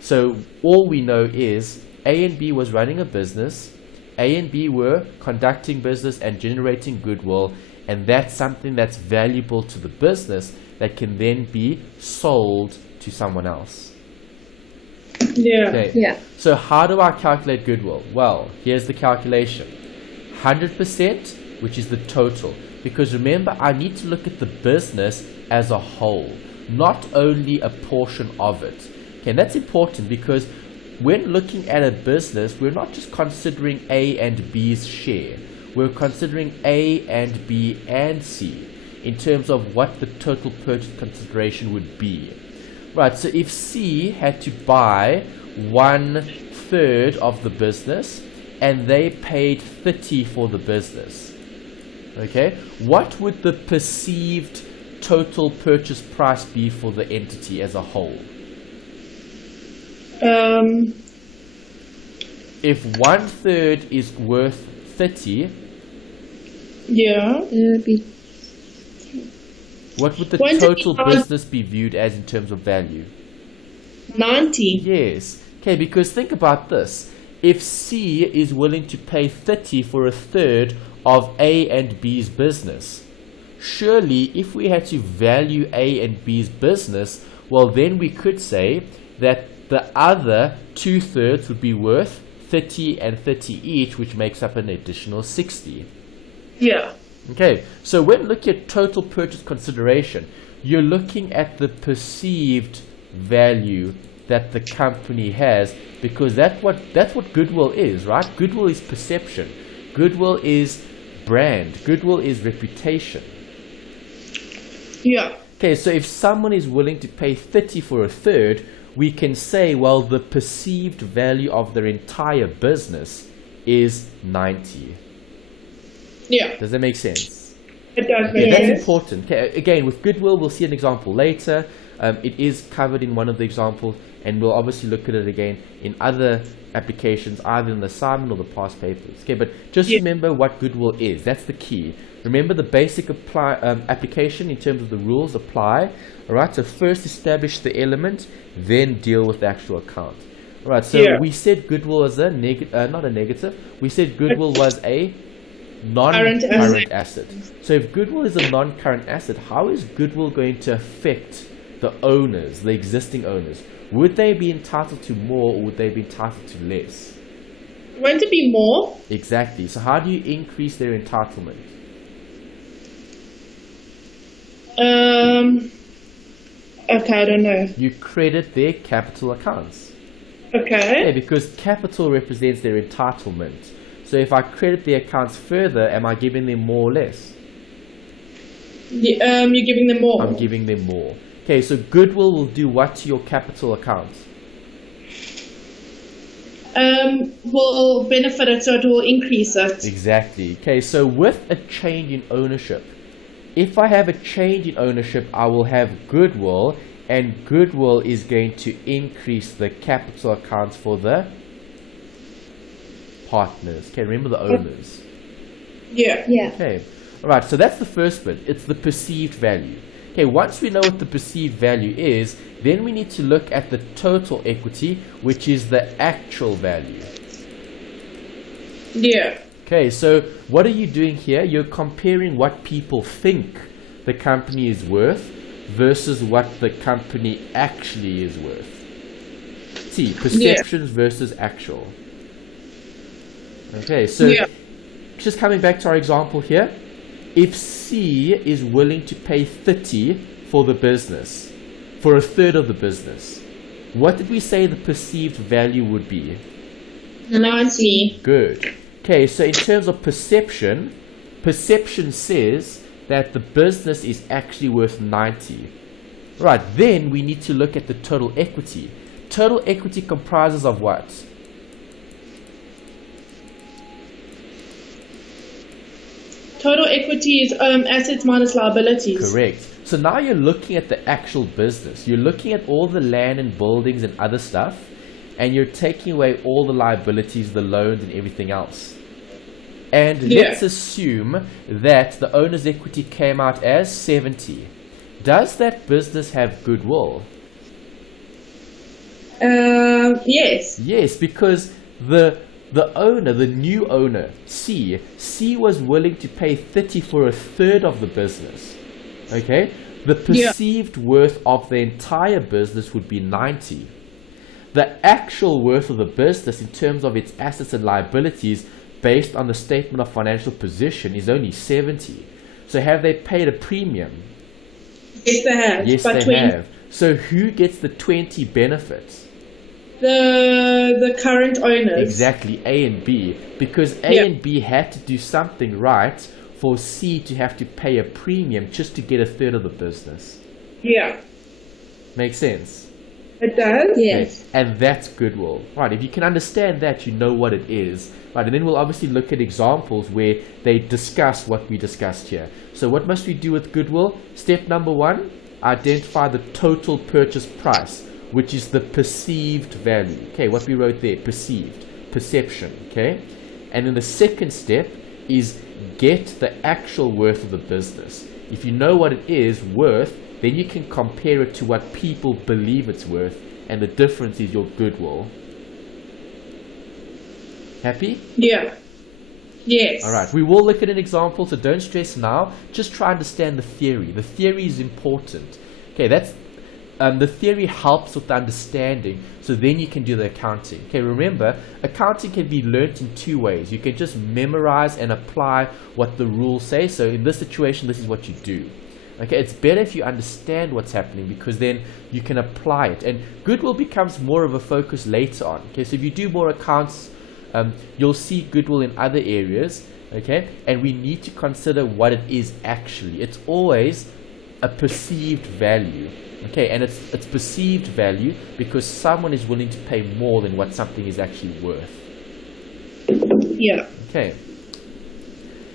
So all we know is A and B was running a business, A and B were conducting business and generating goodwill, and that's something that's valuable to the business that can then be sold to someone else. Yeah. Okay. Yeah. So how do I calculate goodwill? Well, here's the calculation. 100%, which is the total. Because remember, I need to look at the business as a whole, not only a portion of it. Okay, and that's important because when looking at a business, we're not just considering A and B's share. We're considering A and B and C in terms of what the total purchase consideration would be. Right, so if C had to buy 1/3 of the business and they paid 30 for the business, okay, what would the perceived total purchase price be for the entity as a whole? If 1/3 is worth 30, Yeah. what would the Won't it total be business be viewed as in terms of value? 90. Yes. Okay, because think about this. If C is willing to pay 30 for 1/3 of A and B's business, surely if we had to value A and B's business, well then we could say that the other 2/3 would be worth 30 and 30 each, which makes up an additional 60. Yeah. Okay, so when looking at total purchase consideration, you're looking at the perceived value that the company has, because that's what goodwill is, right? Goodwill is perception. Goodwill is brand. Goodwill is reputation. Yeah. Okay, so if someone is willing to pay 30 for 1/3, we can say, well, the perceived value of their entire business is 90. Yeah. Does that make sense? It does Yeah, make that's sense. important. Okay, again, with goodwill, we'll see an example later. It is covered in one of the examples, and we'll obviously look at it again in other applications, either in the assignment or the past papers. Okay, but just remember what goodwill is. That's the key. Remember the basic application in terms of the rules apply. All right, so first establish the element, then deal with the actual account. All right, so we said goodwill was a not a negative. We said goodwill was a non-current asset. So if goodwill is a non-current asset, how is goodwill going to affect the owners, the existing owners? Would they be entitled to more, or would they be entitled to less? Won't it be more? Exactly. So how do you increase their entitlement? Okay, I don't know. You credit their capital accounts. Okay. Yeah, because capital represents their entitlement. So if I credit their accounts further, am I giving them more or less? You're giving them more. I'm giving them more. Okay, so goodwill will do what to your capital accounts? Will benefit it, so it will increase it. Exactly. Okay, so with a change in ownership, if I have a change in ownership, I will have goodwill, and goodwill is going to increase the capital accounts for the partners. Okay, remember the owners. Yeah. Yeah. Okay, alright, so that's the first bit. It's the perceived value. Okay, once we know what the perceived value is, then we need to look at the total equity, which is the actual value. Yeah. Okay, so what are you doing here? You're comparing what people think the company is worth versus what the company actually is worth. See, perceptions versus actual. Okay, so Yeah. just coming back to our example here, if C is willing to pay 30 for the business, for a third of the business, what did we say the perceived value would be? 90. Good. Okay, so in terms of perception, perception says that the business is actually worth 90. Right, then we need to look at the total equity. Total equity comprises of what? Total equity is assets minus liabilities. Correct. So now you're looking at the actual business. You're looking at all the land and buildings and other stuff, and you're taking away all the liabilities, the loans and everything else. And let's assume that the owner's equity came out as 70. Does that business have goodwill? Yes. Yes, because the owner, the new owner, C was willing to pay 30 for a third of the business. Okay? The perceived worth of the entire business would be 90. The actual worth of the business in terms of its assets and liabilities based on the statement of financial position is only 70. So have they paid a premium? Yes, they have. Yes, But they have. So who gets the 20 benefits? The current owners. Exactly, A and B. Because A and B had to do something right for C to have to pay a premium just to get a third of the business. Yeah. Makes sense? It does? Yes. Okay. And that's goodwill. Right, if you can understand that, you know what it is. Right, and then we'll obviously look at examples where they discuss what we discussed here. So what must we do with goodwill? Step number 1, identify the total purchase price, which is the perceived value. Okay, what we wrote there, perceived, perception, okay? And then the second step is get the actual worth of the business. If you know what it is worth, then you can compare it to what people believe it's worth, and the difference is your goodwill. Happy? Yeah. Yes. Alright, we will look at an example, so don't stress now. Just try and understand the theory. The theory is important. Okay, that's the theory helps with the understanding, so then you can do the accounting. Okay, remember, accounting can be learnt in two ways. You can just memorize and apply what the rules say. So in this situation, this is what you do. Okay, it's better if you understand what's happening, because then you can apply it. And goodwill becomes more of a focus later on. Okay, so if you do more accounts, you'll see goodwill in other areas. Okay, and we need to consider what it is actually. It's always a perceived value. Okay, and it's perceived value because someone is willing to pay more than what something is actually worth. Yeah. Okay.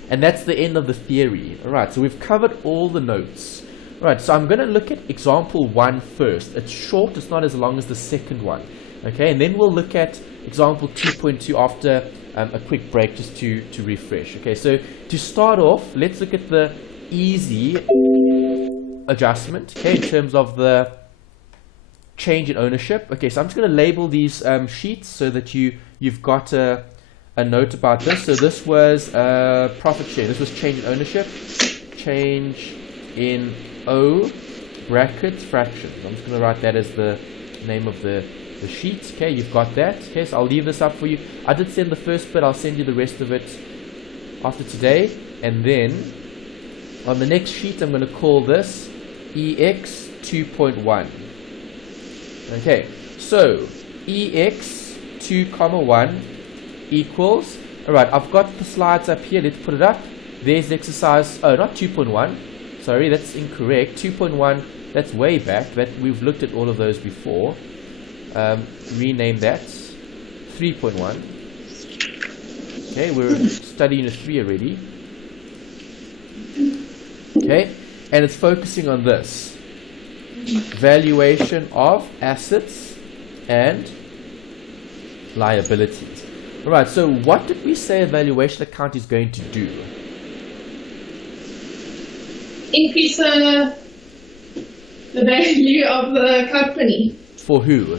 And that's the end of the theory. Alright, so we've covered all the notes. Alright, so I'm going to look at example 1 first. It's short, it's not as long as the second one. Okay, and then we'll look at example 2.2 after a quick break just to refresh. Okay, so to start off, let's look at the easy adjustment, okay, in terms of the change in ownership. Okay, so I'm just going to label these sheets so that you've got a note about this. So this was profit share. This was change in ownership. Change in O brackets fractions. I'm just going to write that as the name of the sheet. Okay, you've got that. Okay, so I'll leave this up for you. I did send the first bit. I'll send you the rest of it after today. And then on the next sheet, I'm going to call this EX 2.1. Okay, so EX 2,1 equals, alright, I've got the slides up here. Let's put it up. There's the exercise, oh, not 2.1. Sorry, that's incorrect. 2.1, that's way back. That we've looked at all of those before. Rename that 3.1. Okay, we're studying a 3 already. Okay, and it's focusing on this valuation of assets and liabilities. Alright, so what did we say a valuation account is going to do? Increase the value of the company. For who?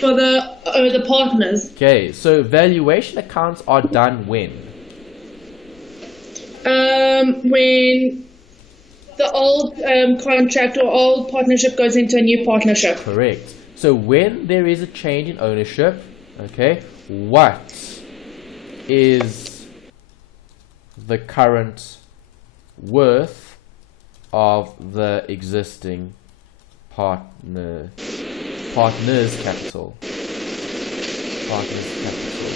For the partners. Okay, so valuation accounts are done when? When the old contract or old partnership goes into a new partnership. Correct. So when there is a change in ownership, okay, what is the current worth of the existing partner's capital. Partner's capital.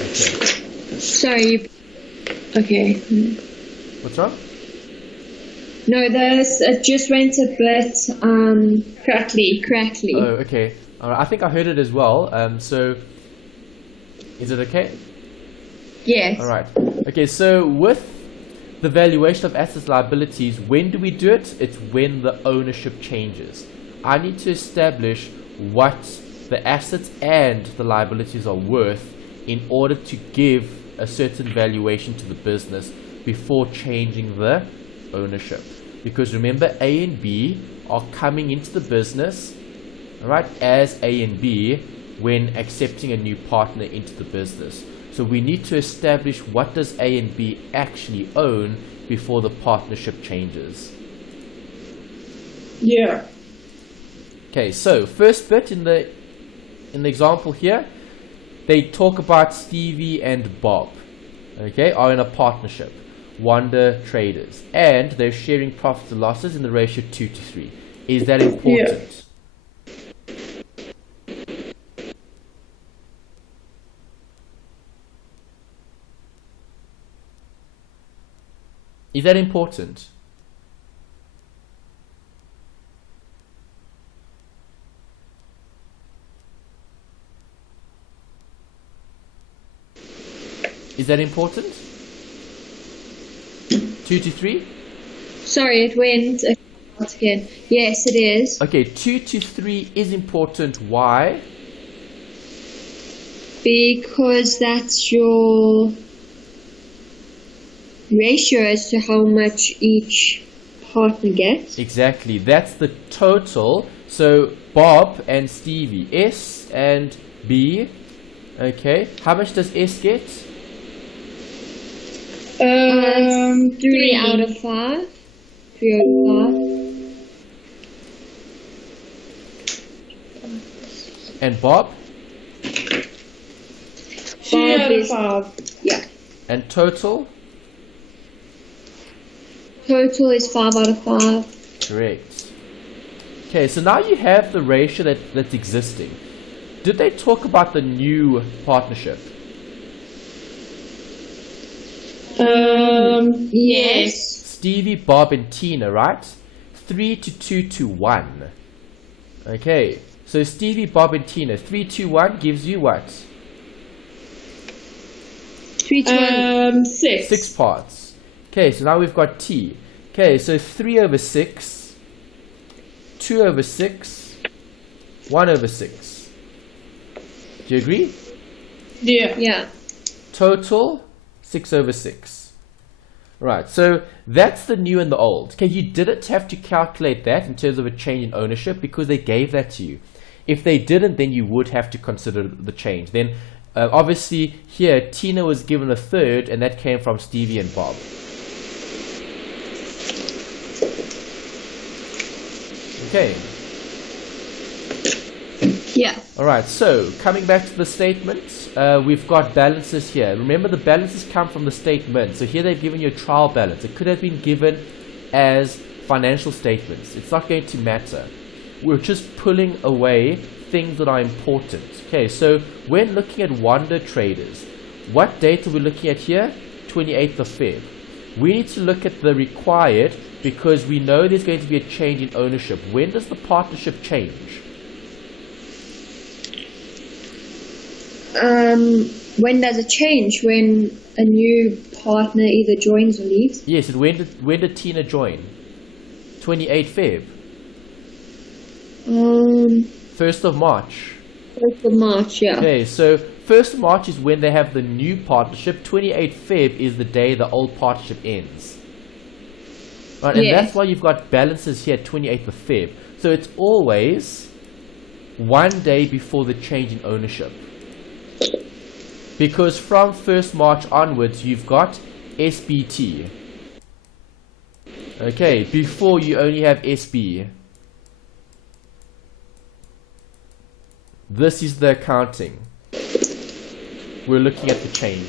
Okay. Sorry. Okay. What's wrong? No, this it just went a bit crackly. Oh, okay. I think I heard it as well. So, is it okay? Yes. All right. Okay. So with the valuation of assets liabilities, when do we do it? It's when the ownership changes. I need to establish what the assets and the liabilities are worth in order to give a certain valuation to the business before changing the ownership. Because remember, A and B are coming into the business, all right, as A and B when accepting a new partner into the business. So we need to establish what does A and B actually own before the partnership changes. Yeah. Okay, so first bit in the example here, they talk about Stevie and Bob, okay, are in a partnership, Wonder Traders, and they're sharing profits and losses in the ratio 2:3. Is that important? Is that important? Is that important? 2:3? Sorry, it went out again. Yes, it is. Okay, 2:3 is important. Why? Because that's your ratio as to how much each partner gets. Exactly, that's the total. So Bob and Stevie, S and B. Okay, how much does S get? 3 out of 5. 3 out of 5. And Bob? 2 out of 5. Yeah. And total? Total is 5 out of 5. Correct. Okay, so now you have the ratio that's existing. Did they talk about the new partnership? Yes. Stevie, Bob, and Tina, right? 3 to 2 to 1. Okay, so Stevie, Bob, and Tina, 3, 2, 1 gives you what? 3 to 1. 6. 6 parts. Okay, so now we've got T. Okay, so 3 over 6, 2 over 6, 1 over 6. Do you agree? Yeah. Yeah. Total 6 over 6. Right, so that's the new and the old. Okay, you didn't have to calculate that in terms of a change in ownership because they gave that to you. If they didn't, then you would have to consider the change. Then obviously here Tina was given a third, and that came from Stevie and Bob. Okay. Yeah. Alright, so coming back to the statements, we've got balances here. Remember, the balances come from the statement. So here they've given you a trial balance. It could have been given as financial statements. It's not going to matter. We're just pulling away things that are important. Okay, so when looking at Wonder Traders, what date are we looking at here? 28th of Feb. We need to look at the required because we know there's going to be a change in ownership. When does the partnership change? When does it change? When a new partner either joins or leaves? Yes, and when did Tina join? 28 Feb. 1st of March. 1st of March, yeah. Okay, so 1st of March is when they have the new partnership. 28 Feb is the day the old partnership ends. Right, and that's why you've got balances here 28th of Feb. So it's always one day before the change in ownership. Because from 1st March onwards, you've got SBT. Okay, before you only have SB. This is the accounting. We're looking at the change.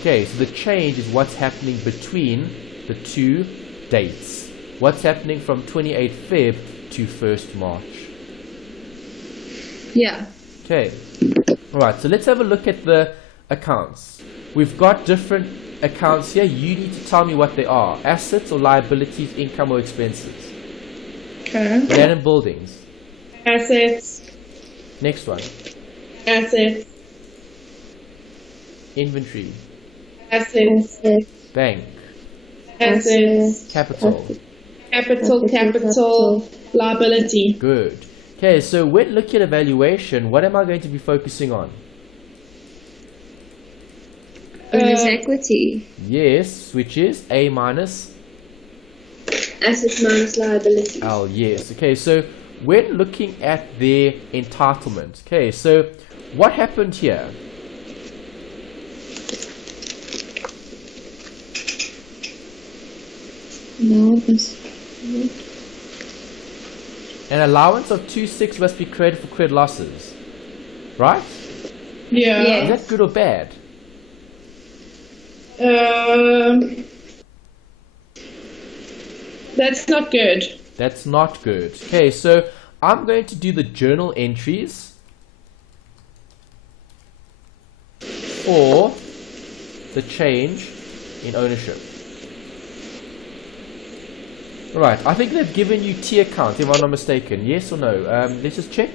Okay, so the change is what's happening between the two dates. What's happening from 28th Feb to 1st March. Yeah. Okay. Alright, so let's have a look at the accounts. We've got different accounts here. You need to tell me what they are. Assets or liabilities, income or expenses. Okay. Land and buildings. Assets. Next one. Assets. Inventory. Assets. Bank. Assets. Capital. Capital. Liability. Good. Okay, so when looking at evaluation, what am I going to be focusing on? Owner's equity. Yes, which is A minus Assets minus liability. L. Yes. Okay, so when looking at their entitlement, okay, so what happened here? No, this. An allowance of 2.6 must be created for credit losses, right? Yeah. Yeah. Is that good or bad? That's not good. That's not good. Okay, so I'm going to do the journal entries for the change in ownership. Right, I think they've given you T account, if I'm not mistaken. Yes or no? Let's just check.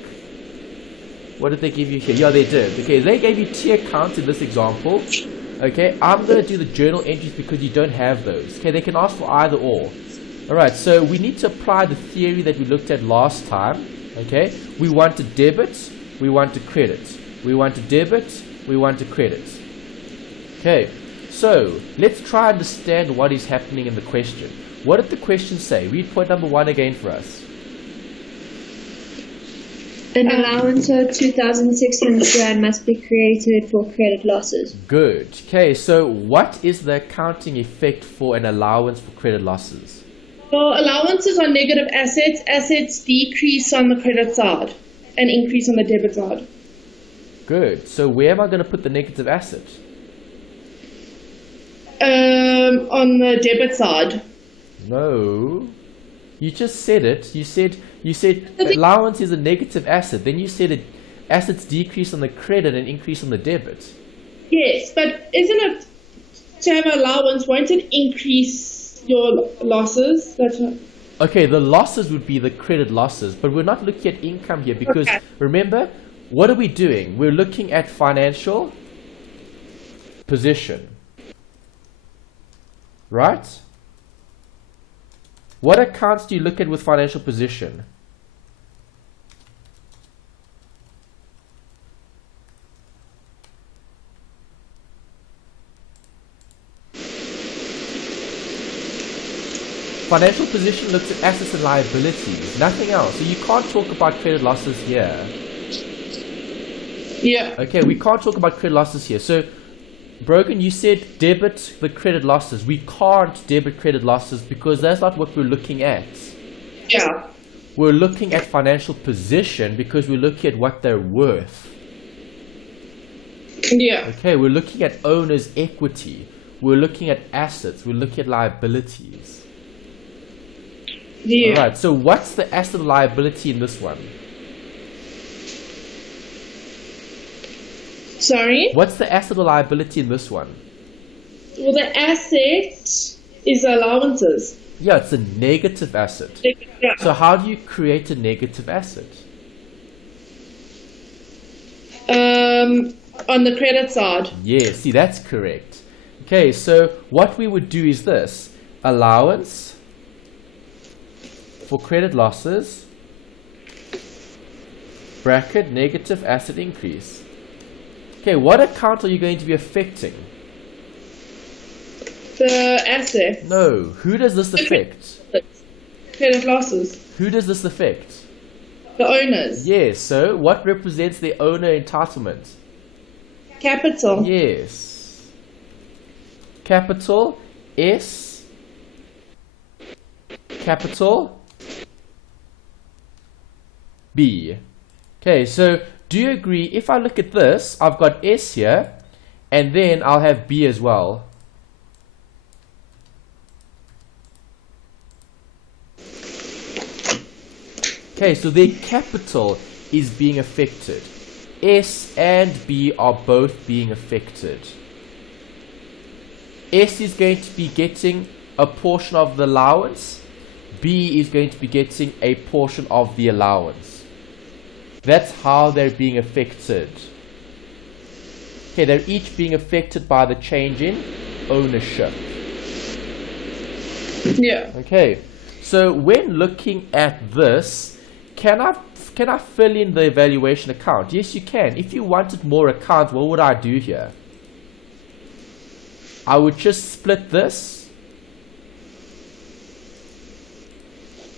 What did they give you here? Yeah, they did. Okay, they gave you T account in this example. Okay, I'm going to do the journal entries because you don't have those. Okay, they can ask for either or. Alright, so we need to apply the theory that we looked at last time. Okay, we want to debit, we want to credit. We want to debit, we want to credit. Okay, so let's try and understand what is happening in the question. What did the question say? Read point number 1 again for us. An allowance of 2,600 Rand must be created for credit losses. Good. Okay, so what is the accounting effect for an allowance for credit losses? Well, allowances are negative assets. Assets decrease on the credit side and increase on the debit side. Good. So where am I going to put the negative asset? On the debit side. No. You just said it. You said allowance is a negative asset. Then you said assets decrease on the credit and increase on the debit. Yes, but isn't it to have allowance? Won't it increase your losses? That's what. Okay, the losses would be the credit losses, but we're not looking at income here because remember, what are we doing? We're looking at financial position, right? What accounts do you look at with financial position? Financial position looks at assets and liabilities, nothing else. So you can't talk about credit losses here. Yeah. Okay, we can't talk about credit losses here. So, Brogan, you said debit the credit losses. We can't debit credit losses because that's not what we're looking at. Yeah. We're looking at financial position because we're looking at what they're worth. Yeah. Okay, we're looking at owner's equity. We're looking at assets. We're looking at liabilities. Yeah. Alright, so what's the asset liability in this one? Sorry? What's the asset or liability in this one? Well, the asset is allowances. Yeah, it's a negative asset. Yeah. So how do you create a negative asset? On the credit side. Yeah, see, that's correct. Okay, so what we would do is this. Allowance for credit losses, bracket, negative asset increase. Okay, what account are you going to be affecting? The assets. No, who does this affect? Credit losses. Who does this affect? The owners. Yes, so what represents the owner entitlement? Capital. Yes. Capital S. Capital B. Okay, so Do you agree? If I look at this, I've got S here, and then I'll have B as well. Okay, so their capital is being affected. S and B are both being affected. S is going to be getting a portion of the allowance. B is going to be getting a portion of the allowance. That's how they're being affected. Okay, they're each being affected by the change in ownership. Yeah. Okay, so when looking at this, can I fill in the evaluation account? Yes, you can. If you wanted more accounts, what would I do here? I would just split this.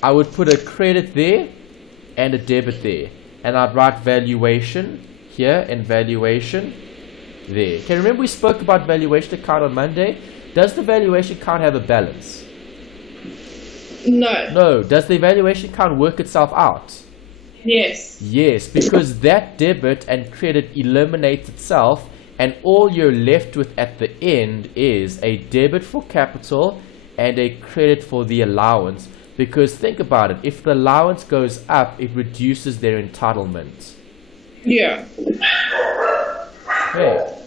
I would put a credit there and a debit there. And I'd write valuation here and valuation there. Okay, remember we spoke about valuation account on Monday? Does the valuation account have a balance? No. No. Does the evaluation account work itself out? Yes. Yes, because that debit and credit eliminates itself, and all you're left with at the end is a debit for capital and a credit for the allowance. Because think about it, if the allowance goes up, it reduces their entitlement. Yeah. Okay.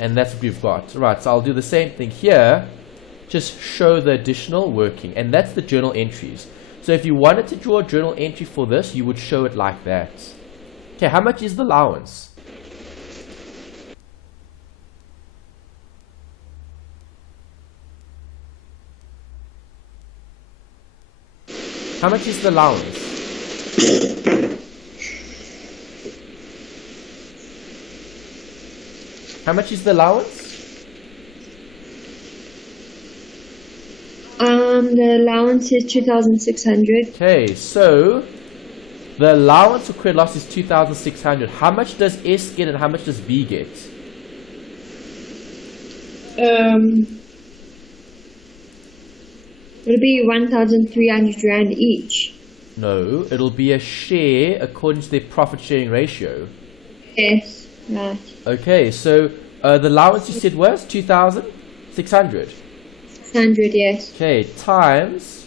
And that's what we've got. Right, so I'll do the same thing here. Just show the additional working. And that's the journal entries. So if you wanted to draw a journal entry for this, you would show it like that. Okay, how much is the allowance? How much is the allowance? How much is the allowance? The allowance is 2,600. Okay, so the allowance for credit loss is 2,600. How much does S get and how much does B get? It'll be 1,300 Rand each. No, it'll be a share according to their profit sharing ratio. Yes, right. Okay, so the allowance you said was 2,600. 600, yes. Okay, times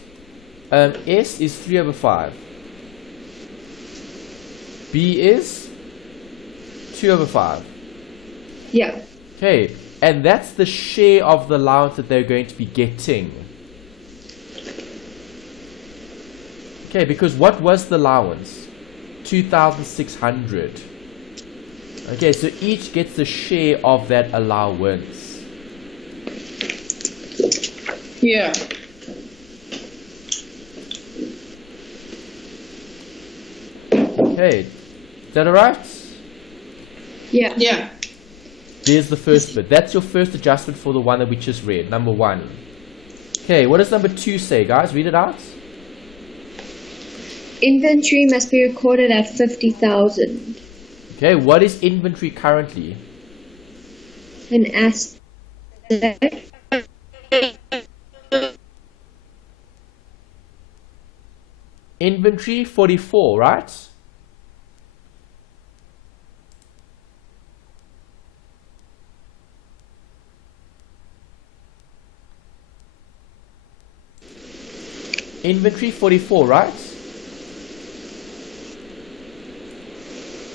S is 3 over 5. B is 2 over 5. Yeah. Okay, and that's the share of the allowance that they're going to be getting. Okay, because what was the allowance? 2,600. Okay, so each gets a share of that allowance. Yeah. Okay, is that alright? Yeah. Yeah. There's the first bit. That's your first adjustment for the one that we just read, number 1. Okay, what does number 2 say, guys? Read it out. Inventory must be recorded at 50,000. Okay, what is inventory currently? An asset. Inventory 44, right? Inventory 44, right?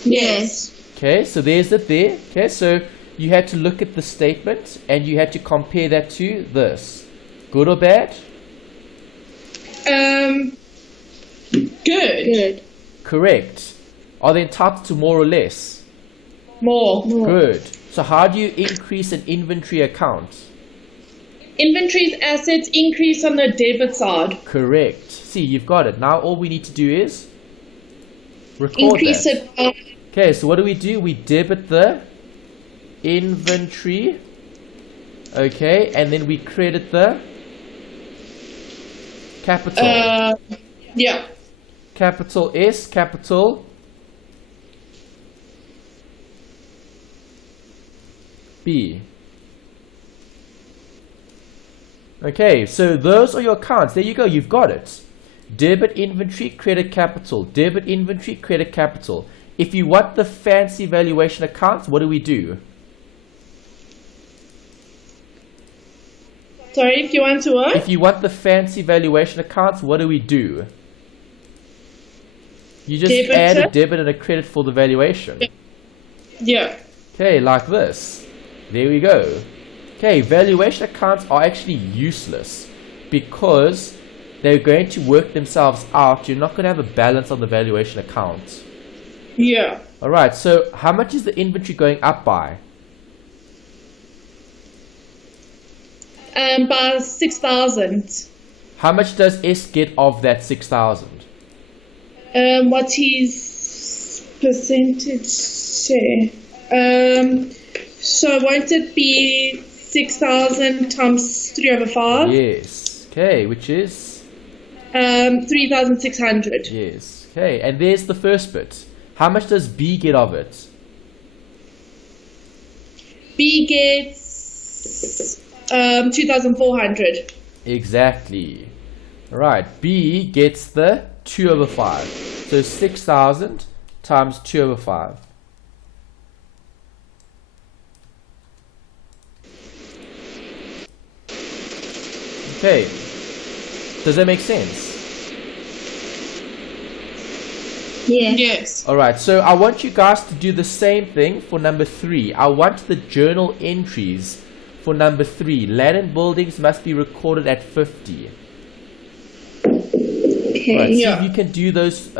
Yes. Okay, so there's it there. Okay, so you had to look at the statement and you had to compare that to this. Good or bad? Good. Good. Correct. Are they entitled to more or less? More. Good. So how do you increase an inventory account? Inventory's assets increase on the debit side. Correct. See, you've got it. Now all we need to do is record Increase that. it. Okay, so what do? We debit the inventory. Okay, and then we credit the capital. Yeah. Capital S, capital B. Okay, so those are your accounts. There you go, you've got it. Debit inventory, credit capital. Debit inventory, credit capital. if you want the fancy valuation accounts, what do we do? Sorry, if you want to what? If you want the fancy valuation accounts, what do we do? You just Debit add a it. debit and a credit for the valuation. Yeah. Okay, like this. There we go. Okay, valuation accounts are actually useless because they're going to work themselves out. You're not going to have a balance on the valuation account. Yeah. Alright, so how much is the inventory going up by? By 6,000. How much does S get of that 6,000? What's his percentage share? So won't it be 6,000 times 3/5? Yes. Okay, which is? 3,600. Yes. Okay, and there's the first bit. How much does B get of it? B gets 2,400. Exactly. Right, B gets the 2/5. So 6,000 times 2/5. Okay. Does that make sense? Yeah. Yes. Alright, so I want you guys to do the same thing for number 3. I want the journal entries for number 3. Land and buildings must be recorded at 50. Okay. Right, see Yeah. if you can do those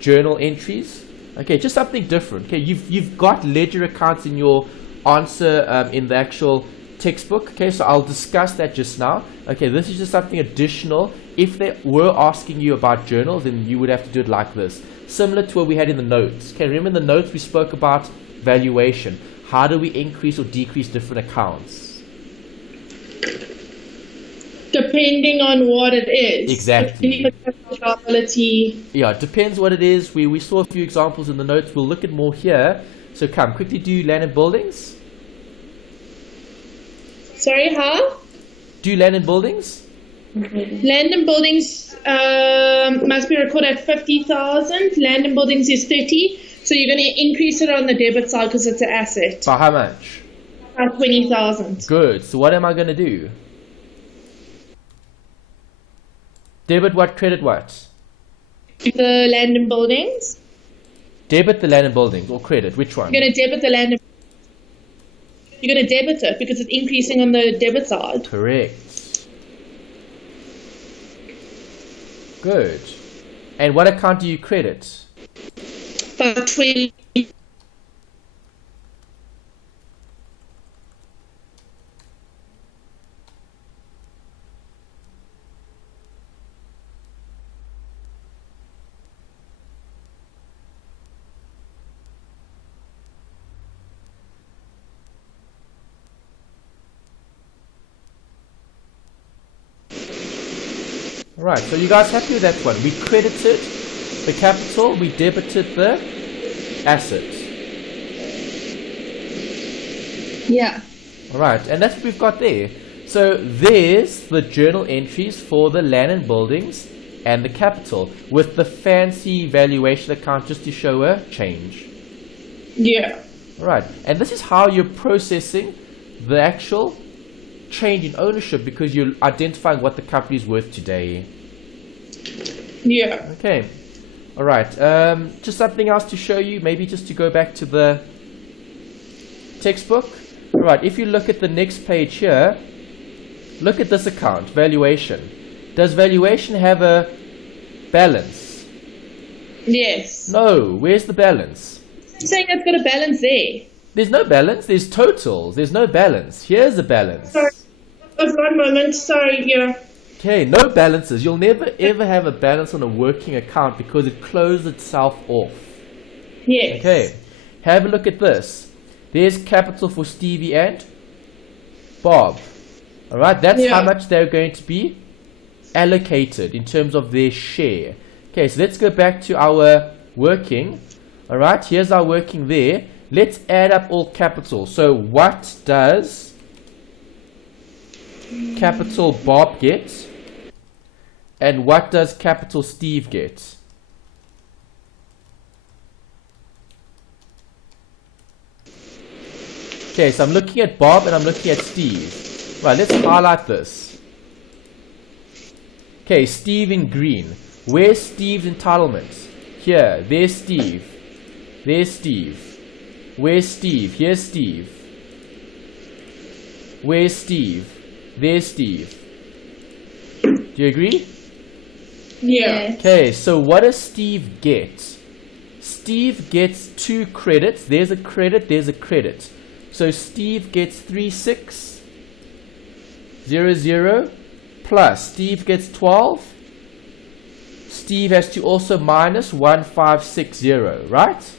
journal entries. Okay, just something different. Okay, you've got ledger accounts in your answer in the actual textbook. Okay, so I'll discuss that just now. Okay, this is just something additional. If they were asking you about journals, then you would have to do it like this. Similar to what we had in the notes. Okay, remember in the notes we spoke about valuation. How do we increase or decrease different accounts? Depending on what it is. Exactly. Depending on the liability. Yeah, it depends what it is. We saw a few examples in the notes. We'll look at more here. So come, quickly do land and buildings. Sorry, how? Do land and buildings. Land and buildings must be recorded at 50,000. Land and buildings is 30. So you're going to increase it on the debit side because it's an asset. By how much? By 20,000. Good. So what am I going to do? Debit what, credit what? The land and buildings. Debit the land and buildings or credit, which one? You're going to debit the land and you're going to debit it because it's increasing on the debit side. Correct. Good. And what account do you credit? By 20. Right, so you guys happy with that one? We credited the capital, we debited the asset. Yeah. Alright, and that's what we've got there. So there's the journal entries for the land and buildings and the capital with the fancy valuation account just to show a change. Yeah. Alright, and this is how you're processing the actual change in ownership because you're identifying what the company is worth today. Yeah. Okay. Alright, just something else to show you, maybe just to go back to the textbook. Alright, if you look at the next page here, look at this account, valuation. Does valuation have a balance? Yes. No, where's the balance? I'm saying it's got a balance there. There's no balance, there's totals, there's no balance. Here's the balance. Sorry. One moment. Sorry, yeah. Okay, no balances. You'll never ever have a balance on a working account because it closes itself off. Yes. Okay, have a look at this. There's capital for Stevie and Bob. Alright, that's how much they're going to be allocated in terms of their share. Okay, so let's go back to our working. Alright, here's our working there. Let's add up all capital. So what does capital Bob get? And what does capital Steve get? Okay, so I'm looking at Bob and I'm looking at Steve. Right, let's highlight this. Okay, Steve in green. Where's Steve's entitlements? Here, there's Steve. There's Steve. Where's Steve? Here's Steve. Where's Steve? There's Steve. Do you agree? Yeah. Okay, so what does Steve get? Steve gets 2 credits. There's a credit, there's a credit. So Steve gets 3600 plus Steve gets 12. Steve has to also minus 1560, right?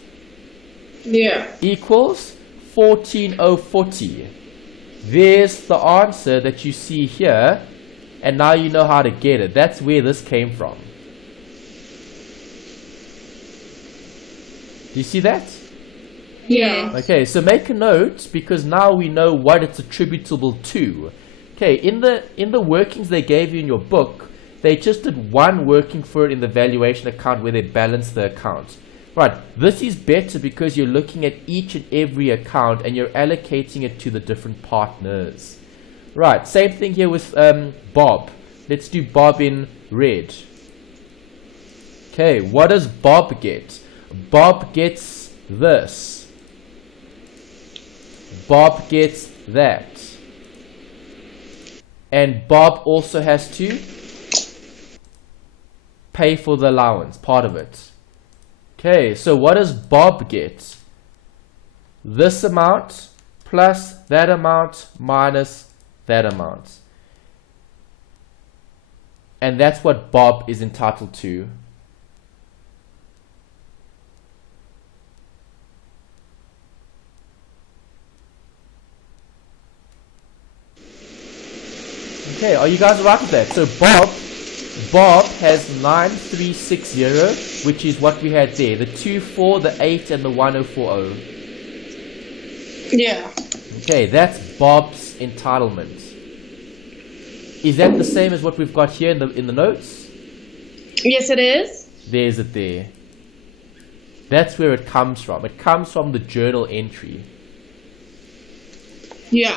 Yeah. Equals 14040. There's the answer that you see here, and now you know how to get it. That's where this came from. Do you see that? Yeah. Okay, so make a note, because now we know what it's attributable to. Okay, in the workings they gave you in your book, they just did one working for it in the valuation account where they balance the account. Right, this is better because you're looking at each and every account and you're allocating it to the different partners. Right, same thing here with Bob. Let's do Bob in red. Okay, what does Bob get? Bob gets this. Bob gets that. And Bob also has to pay for the allowance, part of it. Okay, so what does Bob get? This amount plus that amount minus that amount. And that's what Bob is entitled to. Okay, are you guys alright with that? So Bob has 9360, which is what we had there. The 24, the 8, and the 1040. Yeah. Okay, that's Bob's entitlement. Is that the same as what we've got here in the notes? Yes, it is. There's it there. That's where it comes from. It comes from the journal entry. Yeah.